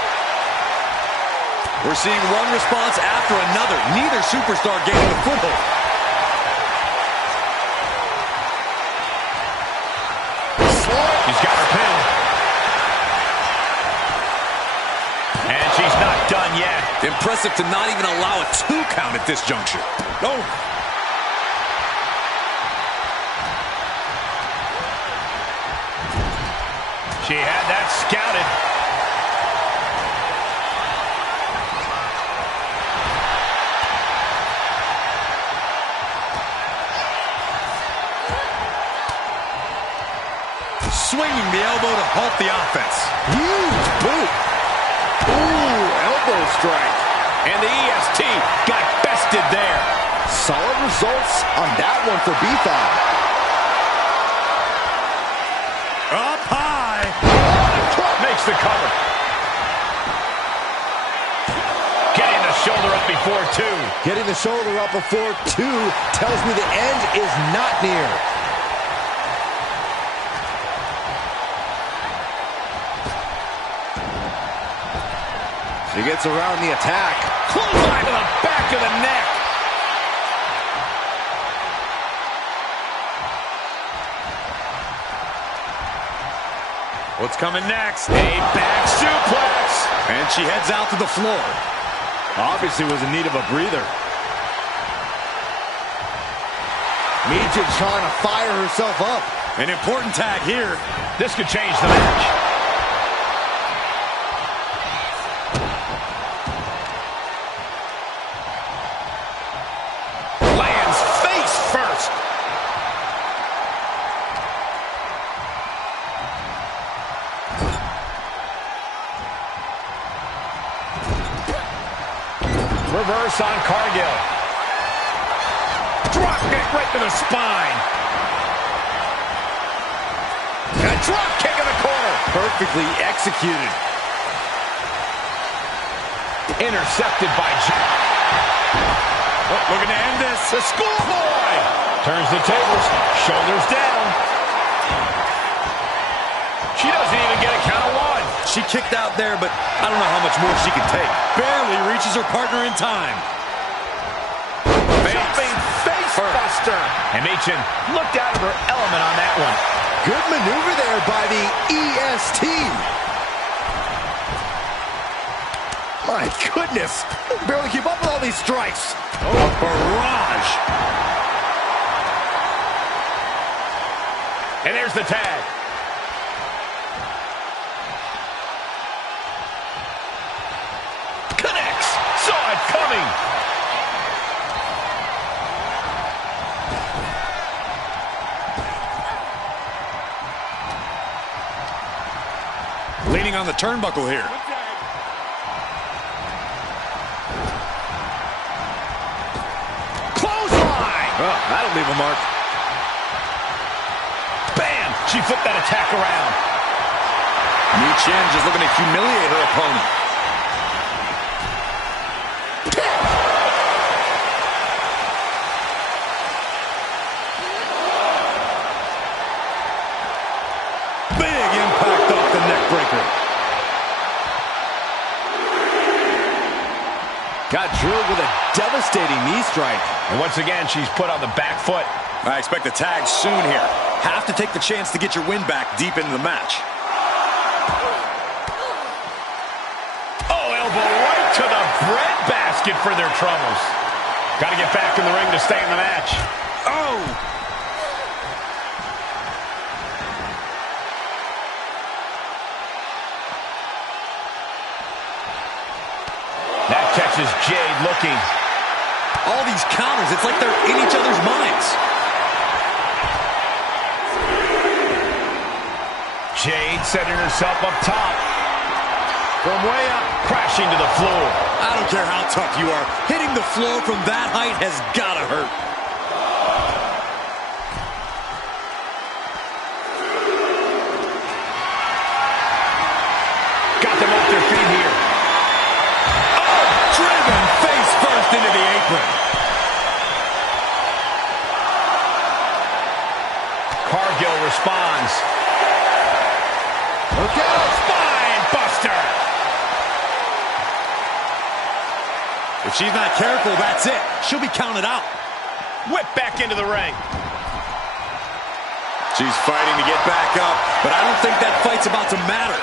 We're seeing one response after another. Neither superstar gaining a foothold. She's got her pin. And she's not done yet. Impressive to not even allow a 2 count at this juncture. Oh. She had that scouted. Swinging the elbow to halt the offense. Huge boot. Ooh, elbow strike. And the EST got bested there. Solid results on that one for B-Fab. Up high. Makes the cover. Getting the shoulder up before 2. Getting the shoulder up before 2 tells me the end is not near. She gets around the attack. Clothesline to the back of the neck. What's coming next? A back suplex. And she heads out to the floor. Obviously was in need of a breather. Michin trying to fire herself up. An important tag here. This could change the match. Lands face first. Reverse on Cargill. Drop kick right to the spine. A drop kick in the corner. Perfectly executed. Intercepted by Looking to end this. the schoolboy. Turns the tables. Shoulders down. She doesn't even get a count of one. She kicked out there, but I don't know how much more she can take. Barely reaches her partner in time. Jumping face buster. And Michin looked out of her element on that one. Good maneuver there by the EST. My goodness. Barely keep up with all these strikes. Oh, a barrage. And there's the tag. Connects. Saw it coming. Leaning on the turnbuckle here. Clothesline. Oh, that'll leave a mark. Bam. She flipped that attack around. Michin just looking to humiliate her opponent. Big impact off the neck breaker. Got drilled with a devastating knee strike. And once again, she's put on the back foot. I expect a tag soon here. Have to take the chance to get your win back deep into the match. Oh, elbow right to the breadbasket for their troubles. Got to get back in the ring to stay in the match. Oh! That catches Jade looking. All these counters, it's like they're in each other's minds. Jade setting herself up top. From way up, crashing to the floor. I don't care how tough you are. Hitting the floor from that height has got to hurt. Got them off their feet here. Oh, driven face first into the apron. Cargill responds. Look out. Spine buster. If she's not careful, that's it. She'll be counted out. Whip back into the ring. She's fighting to get back up, but I don't think that fight's about to matter.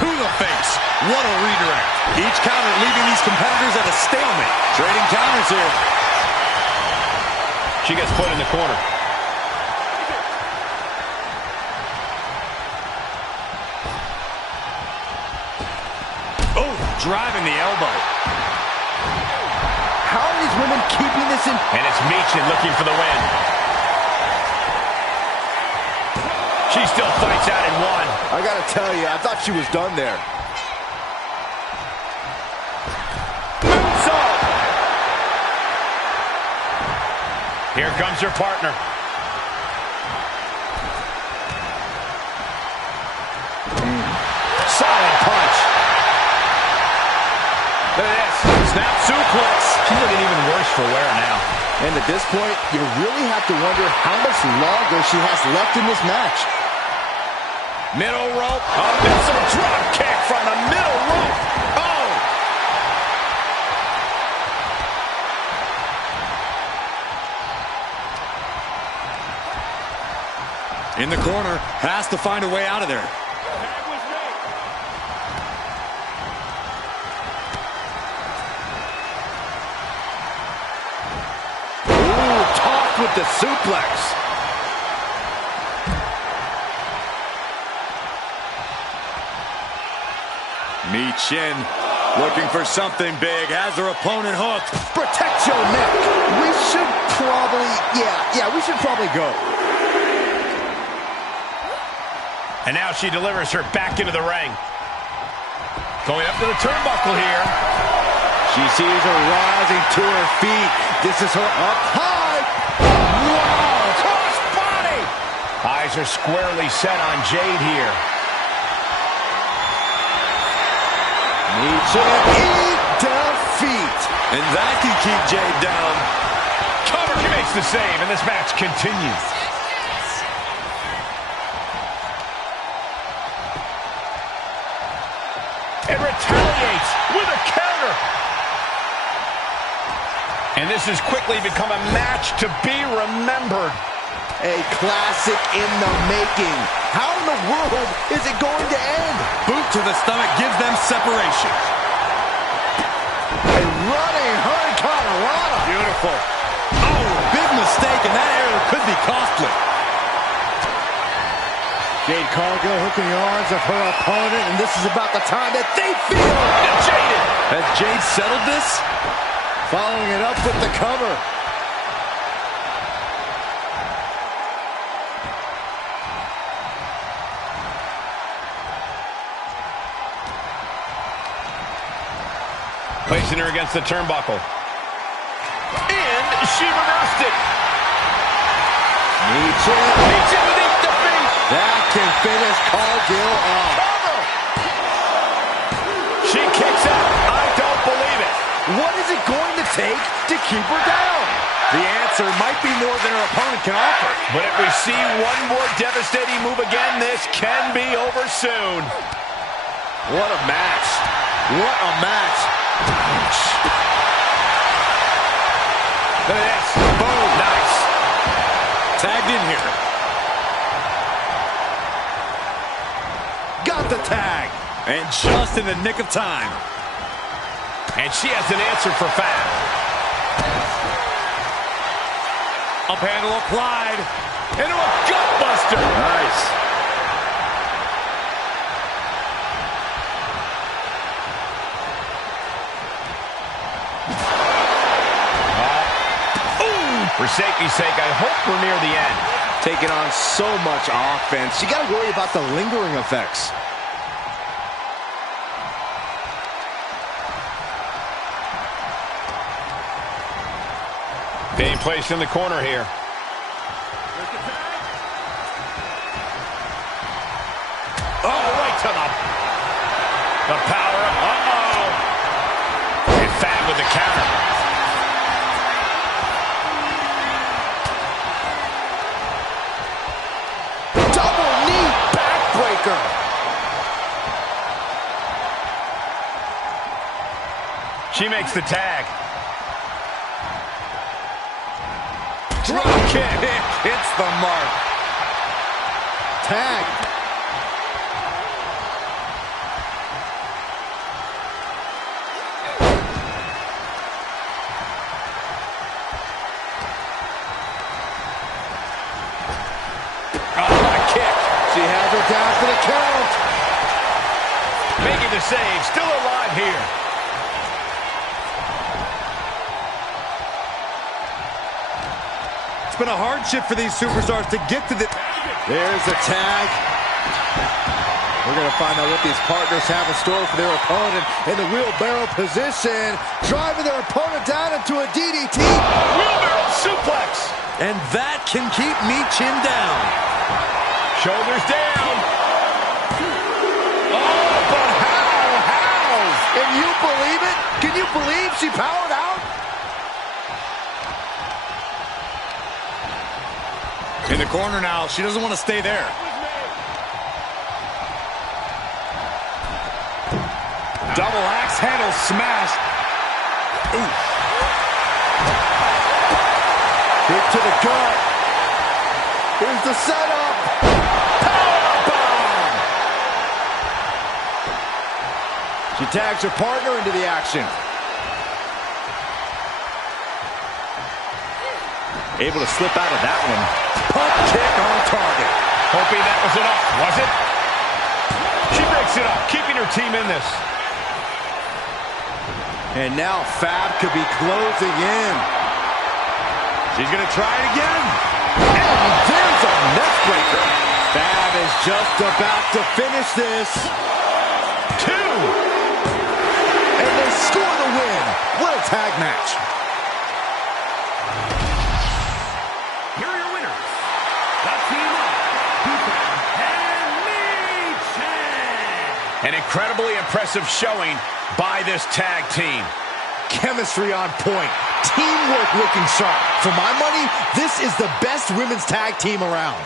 To the face. What a redirect. Each counter leaving these competitors at a stalemate. Trading counters here. She gets put in the corner. Oh, driving the elbow. How are these women keeping this in? And it's Michin looking for the win. She still fights out in one. I gotta tell you, I thought she was done there. Moonsault. Here comes her partner. Solid punch. Look at this. Snap suplex. She's looking even worse for wear now. And at this point, you really have to wonder how much longer she has left in this match. Middle rope. A missile drop kick from the middle rope. Oh! In the corner. Has to find a way out of there. Ooh, tossed with the suplex. Michin looking for something big. Has her opponent hooked. Protect your neck. We should probably, we should probably go. And now she delivers her back into the ring. Going up to the turnbuckle here. She sees her rising to her feet. This is her up high. Wow! Cross body. Eyes eyes are squarely set on Jade here. Needs to eat defeat. And that can keep Jade down. Cover, he makes the save, and this match continues. And retaliates with a counter. And this has quickly become a match to be remembered. A classic in the making. How in the world is it going to end? Boot to the stomach gives them separation. A running hurricane rana. Beautiful. Oh, big mistake, and that error could be costly. Jade Cargill hooking the arms of her opponent, and this is about the time that they feel Jaded. Has Jade settled this? Following it up with the cover. Placing her against the turnbuckle. And she reversed it. Meets it beneath the feet. That can finish Cargill off. Cover. She kicks out. I don't believe it. What is it going to take to keep her down? The answer might be more than her opponent can offer. But if we see one more devastating move again, this can be over soon. What a match. What a match. Look at this. Boom. Nice. Tagged in here. Got the tag. And just in the nick of time. And she has an answer for Fab. Up handle applied. Into a gutbuster. Nice. For safety's sake, I hope we're near the end. Taking on so much offense. You got to worry about the lingering effects. Being placed in the corner here. Oh, right to the power up. Uh-oh. And Fab with the counter. She makes the tag. Drop kick. Hits the mark. Tag. Kick. She has her down for the count. Making the save. Still alive here. It's been a hardship for these superstars to get to the... There's a tag. We're going to find out what these partners have in store for their opponent in the wheelbarrow position. Driving their opponent down into a DDT. Wheelbarrow suplex. And that can keep Meechin down. Shoulders down. Oh, but how? Can you believe it? Can you believe she powered out? In the corner now. She doesn't want to stay there. Double axe handle smash. Ooh. Kick to the gut. Here's the setup. Powerbomb. She tags her partner into the action. Able to slip out of that one. Pump kick on target. Hoping that was enough, was it? She breaks it up, keeping her team in this. And now Fab could be closing in. She's going to try it again. And there's a neck breaker. Fab is just about to finish this. 2. And they score the win. What a tag match. Here are your winners. The team of An incredibly impressive showing by this tag team. Chemistry on point. Teamwork looking sharp. For my money, this is the best women's tag team around.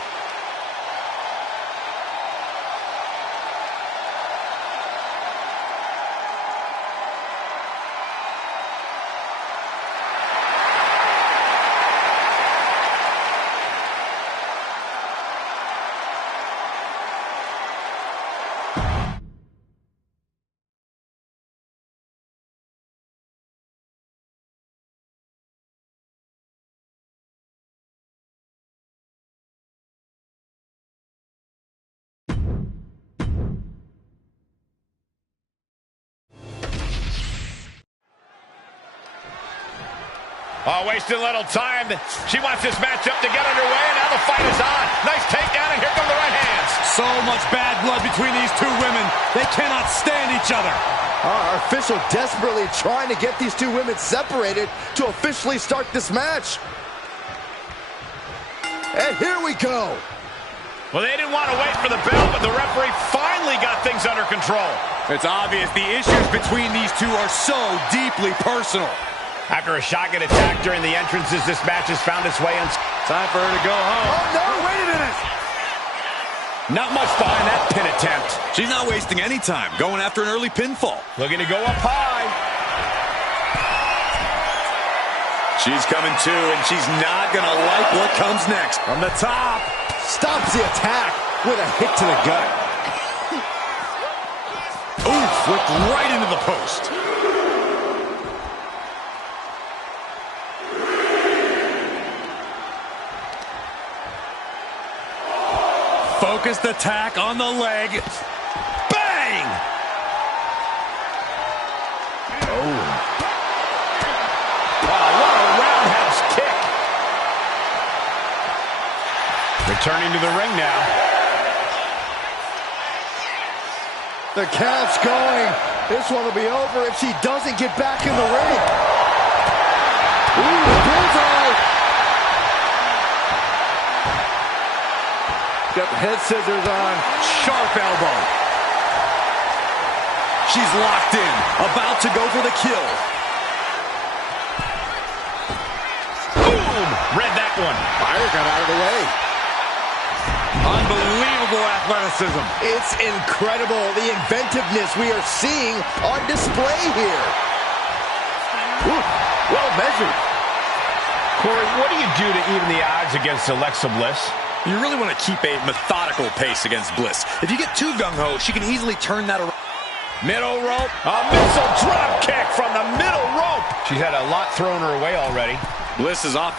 Oh, wasting little time. She wants this matchup to get underway, and now the fight is on. Nice takedown, and here come the right hands. So much bad blood between these two women. They cannot stand each other. Our official desperately trying to get these two women separated to officially start this match. And here we go. Well, they didn't want to wait for the bell, but the referee finally got things under control. It's obvious the issues between these two are so deeply personal. After a shotgun attack during the entrances, this match has found its way in. Time for her to go home. Oh, no, wait a minute. Not much behind that pin attempt. She's not wasting any time, going after an early pinfall. Looking to go up high. She's coming too, and she's not going to like what comes next. From the top. Stops the attack with a hit to the gut. Ooh, flipped right into the post. Focused attack on the leg. Bang! Oh, what a roundhouse kick. Returning to the ring now. The count's going. This one will be over if she doesn't get back in the ring. Ooh, bullseye. Got the head scissors on. Sharp elbow. She's locked in, about to go for the kill. Boom! Read that one. Fire got out of the way. Unbelievable athleticism. It's incredible, the inventiveness we are seeing on display here. Ooh, well measured. Corey, what do you do to even the odds against Alexa Bliss? You really want to keep a methodical pace against Bliss. If you get too gung-ho, she can easily turn that around. Middle rope. A missile drop kick from the middle rope. She's had a lot thrown her way already. Bliss is off.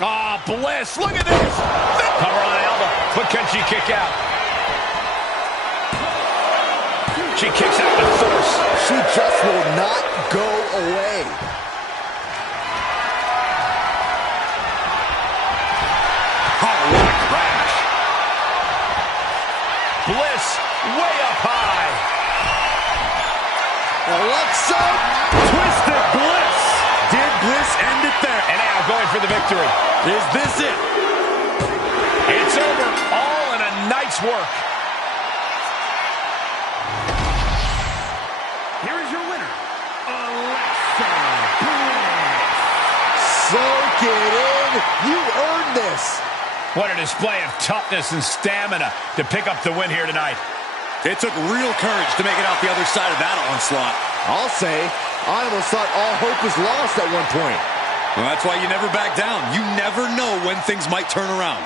Ah, Bliss, look at this. Cover on elbow. But can she kick out? She kicks out with force. She just will not go away. Oh, what a crash. Bliss way up high. Alexa, Twisted Bliss. Did Bliss end it there? And now going for the victory. Is this it? It's over. All in a night's work. Here is your winner, Alexa Bliss. soak it in. You earned this. What a display of toughness and stamina to pick up the win here tonight. It took real courage to make it out the other side of that onslaught. I'll say, I almost thought all hope was lost at one point. Well, that's why you never back down. You never know when things might turn around.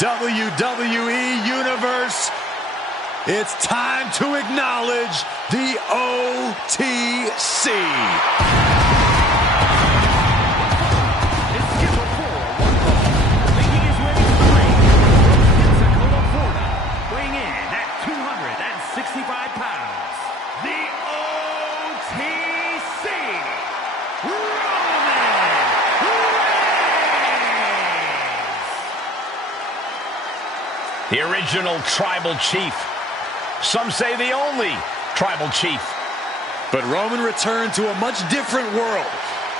WWE Universe, it's time to acknowledge the OTC. The original tribal chief. Some say the only tribal chief. But Roman returned to a much different world.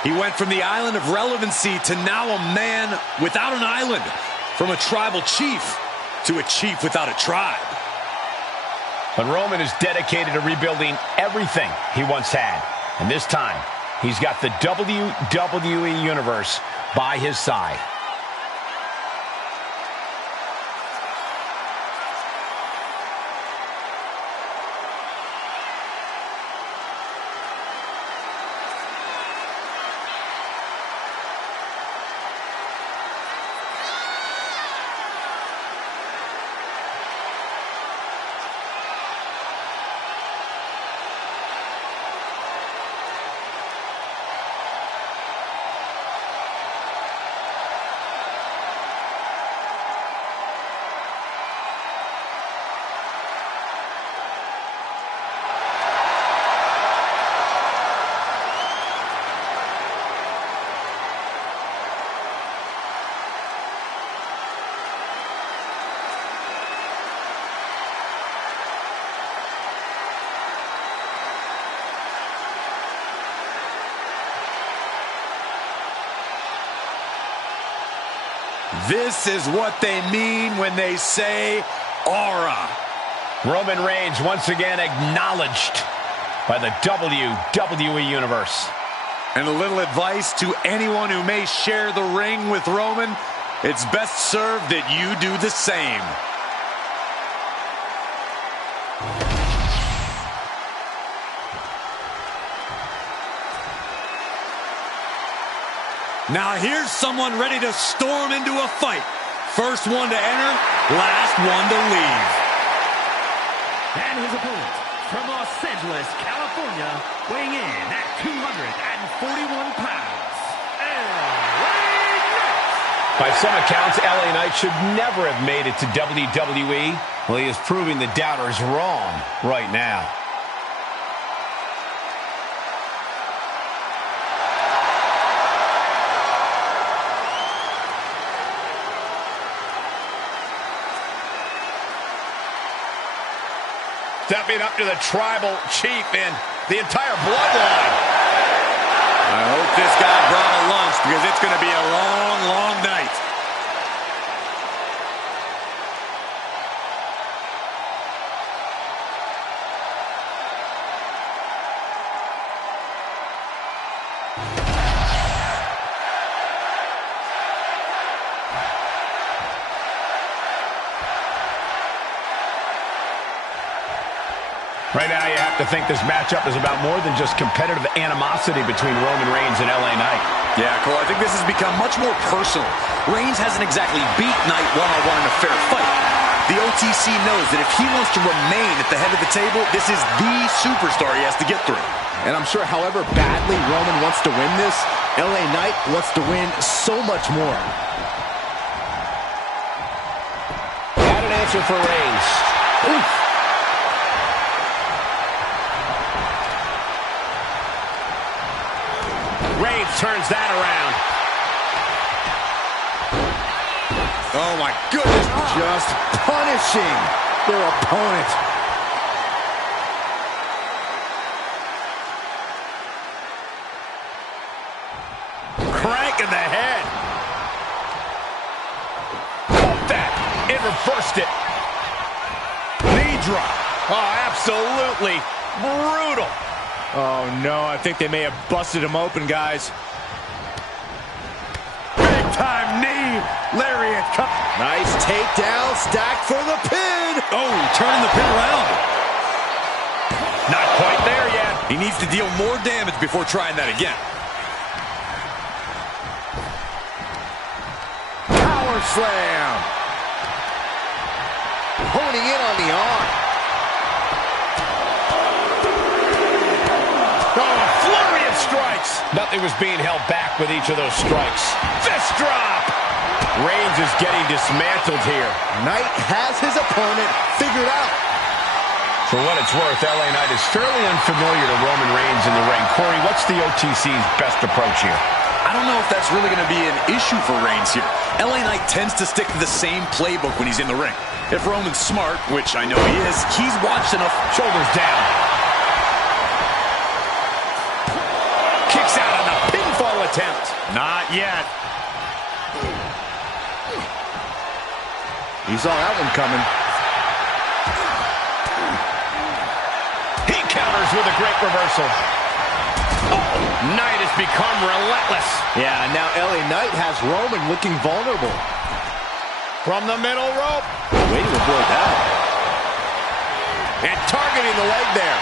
He went from the island of relevancy to now a man without an island. From a tribal chief to a chief without a tribe. But Roman is dedicated to rebuilding everything he once had. And this time, he's got the WWE Universe by his side. This is what they mean when they say aura. Roman Reigns once again acknowledged by the WWE Universe. And a little advice to anyone who may share the ring with Roman: it's best served that you do the same. Now here's someone ready to storm into a fight. First one to enter, last one to leave. And his opponent, from Los Angeles, California, weighing in at 241 pounds, LA Knight. By some accounts, LA Knight should never have made it to WWE. Well, he is proving the doubters wrong right now. Stepping up to the tribal chief and the entire bloodline. I hope this guy brought a lunch, because it's going to be a long, long night. Right now, you have to think this matchup is about more than just competitive animosity between Roman Reigns and LA Knight. Yeah, Cole, I think this has become much more personal. Reigns hasn't exactly beat Knight one-on-one in a fair fight. The OTC knows that if he wants to remain at the head of the table, this is the superstar he has to get through. And I'm sure however badly Roman wants to win this, LA Knight wants to win so much more. Got an answer for Reigns. Oof. Reigns turns that around. Oh my goodness, just punishing their opponent. Crank in the head. Felt that. It reversed it. Knee drop. Oh, absolutely brutal. Oh no, I think they may have busted him open, guys. Big time knee. Lariat. Nice takedown, stacked for the pin. Oh, turning the pin around. Not quite there yet. He needs to deal more damage before trying that again. Power slam. honing in on the arm. Oh, a flurry of strikes. Nothing was being held back with each of those strikes. Fist drop. Reigns is getting dismantled here. Knight has his opponent figured out. For what it's worth, LA Knight is fairly unfamiliar to Roman Reigns in the ring. Corey, what's the OTC's best approach here? I don't know if that's really going to be an issue for Reigns here. LA Knight tends to stick to the same playbook when he's in the ring. If Roman's smart, which I know he is, he's watched enough. Shoulders down. Kicks out on the pinfall attempt. Not yet. He saw that one coming. He counters with a great reversal. Oh, Knight has become relentless. Yeah, now LA Knight has Roman looking vulnerable. From the middle rope. Way to avoid that. And targeting the leg there.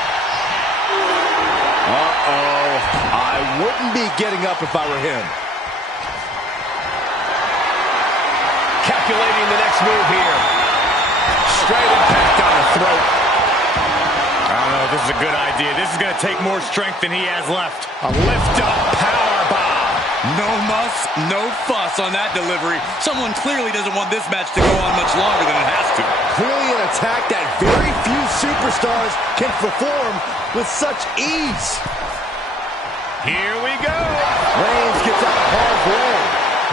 Uh-oh. I wouldn't be getting up if I were him. Calculating the next move here. Straight impact on the throat. I don't know if this is a good idea. This is going to take more strength than he has left. A lift-up powerbomb. No muss, no fuss on that delivery. Someone clearly doesn't want this match to go on much longer than it has to. Clearly an attack that very few superstars can perform with such ease. Here we go. Reigns gets out halfway.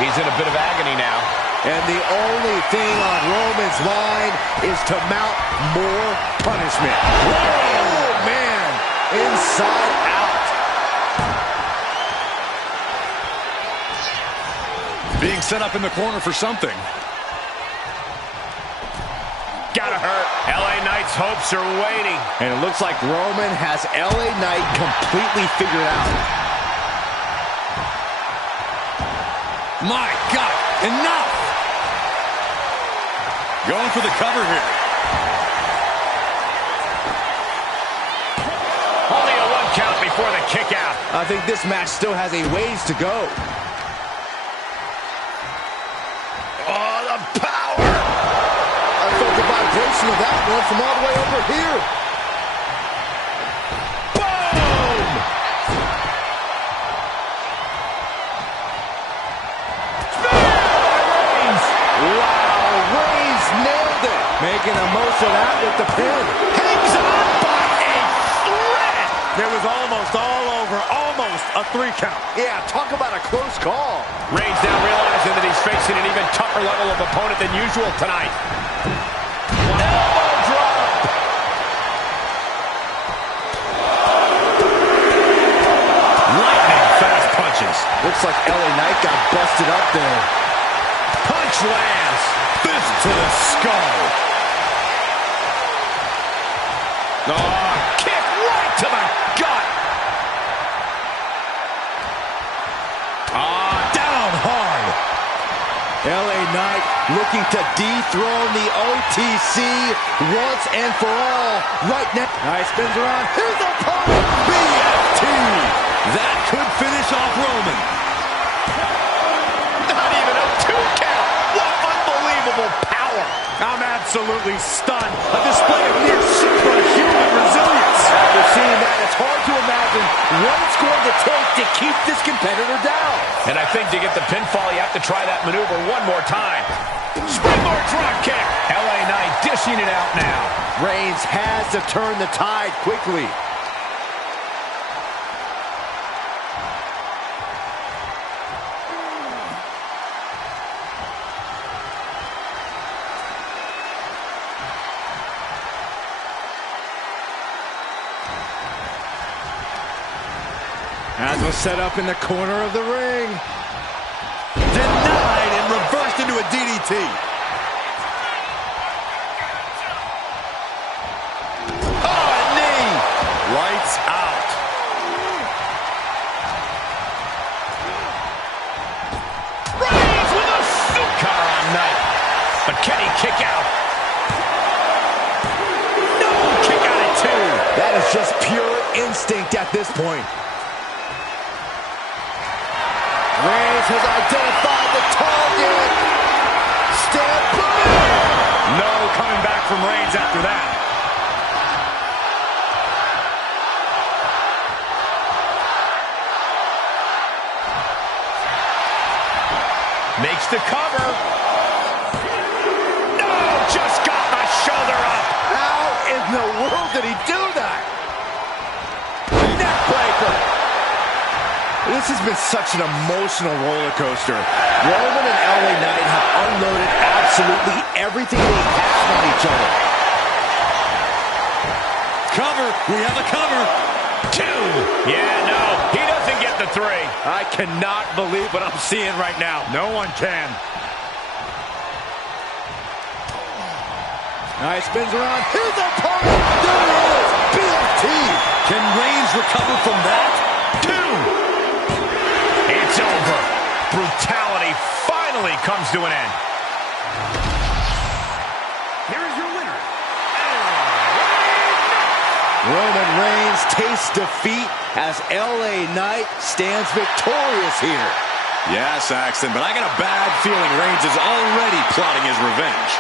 He's in a bit of agony now. And the only thing on Roman's mind is to mount more punishment. Oh, man. Inside out. Being set up in the corner for something. Gotta hurt. LA Knight's hopes are waiting. And it looks like Roman has LA Knight completely figured out. My God, enough! Going for the cover here. Only a 1 count before the kick out. I think this match still has a ways to go. Oh, the power! I felt the vibration of that one from all the way over here. Boom! Wow, Reigns nailed it. Making the most of that with the pin. Hangs on by a thread! It was almost all over, almost a 3 count. Yeah, talk about a close call. Reigns now realizing that he's facing an even tougher level of opponent than usual tonight. Elbow drop! Lightning fast punches. Looks like LA Knight got busted up there. Punch lands. Fist to the skull. Oh, kick right to the gut. Down hard. LA Knight looking to dethrone the OTC once and for all right now. Knight spins around. Here's the opponent. BFT. That could finish off Roman. Not even a 2 count. What unbelievable power. I'm absolutely stunned. A display of near superhuman resilience. After seeing that, it's hard to imagine what it's going to take to keep this competitor down. And I think to get the pinfall, you have to try that maneuver one more time. Springboard drop kick. LA Knight dishing it out now. Reigns has to turn the tide quickly. As was set up in the corner of the ring. Denied and reversed into a DDT. Oh, a knee. Lights out. Reigns with a cover on Knight. But can he kick out? No, kick out at 2. That is just pure instinct at this point. Reigns has identified the target. Step back. No coming back from Reigns after that. Makes the cover. No, just got the shoulder up. How in the world did he do that? Neck breaker. This has been such an emotional roller coaster. Roman and LA Knight have unloaded absolutely everything they have on each other. Cover. We have a cover. 2. Yeah, no, he doesn't get the 3. I cannot believe what I'm seeing right now. No one can. Nice, spins around. Here's the opponent. There it is. BFT. Can Reigns recover from that? 2. It's over. Brutality finally comes to an end. Here is your winner. Roman Reigns tastes defeat as LA Knight stands victorious here. Yeah, Saxton, but I got a bad feeling Reigns is already plotting his revenge.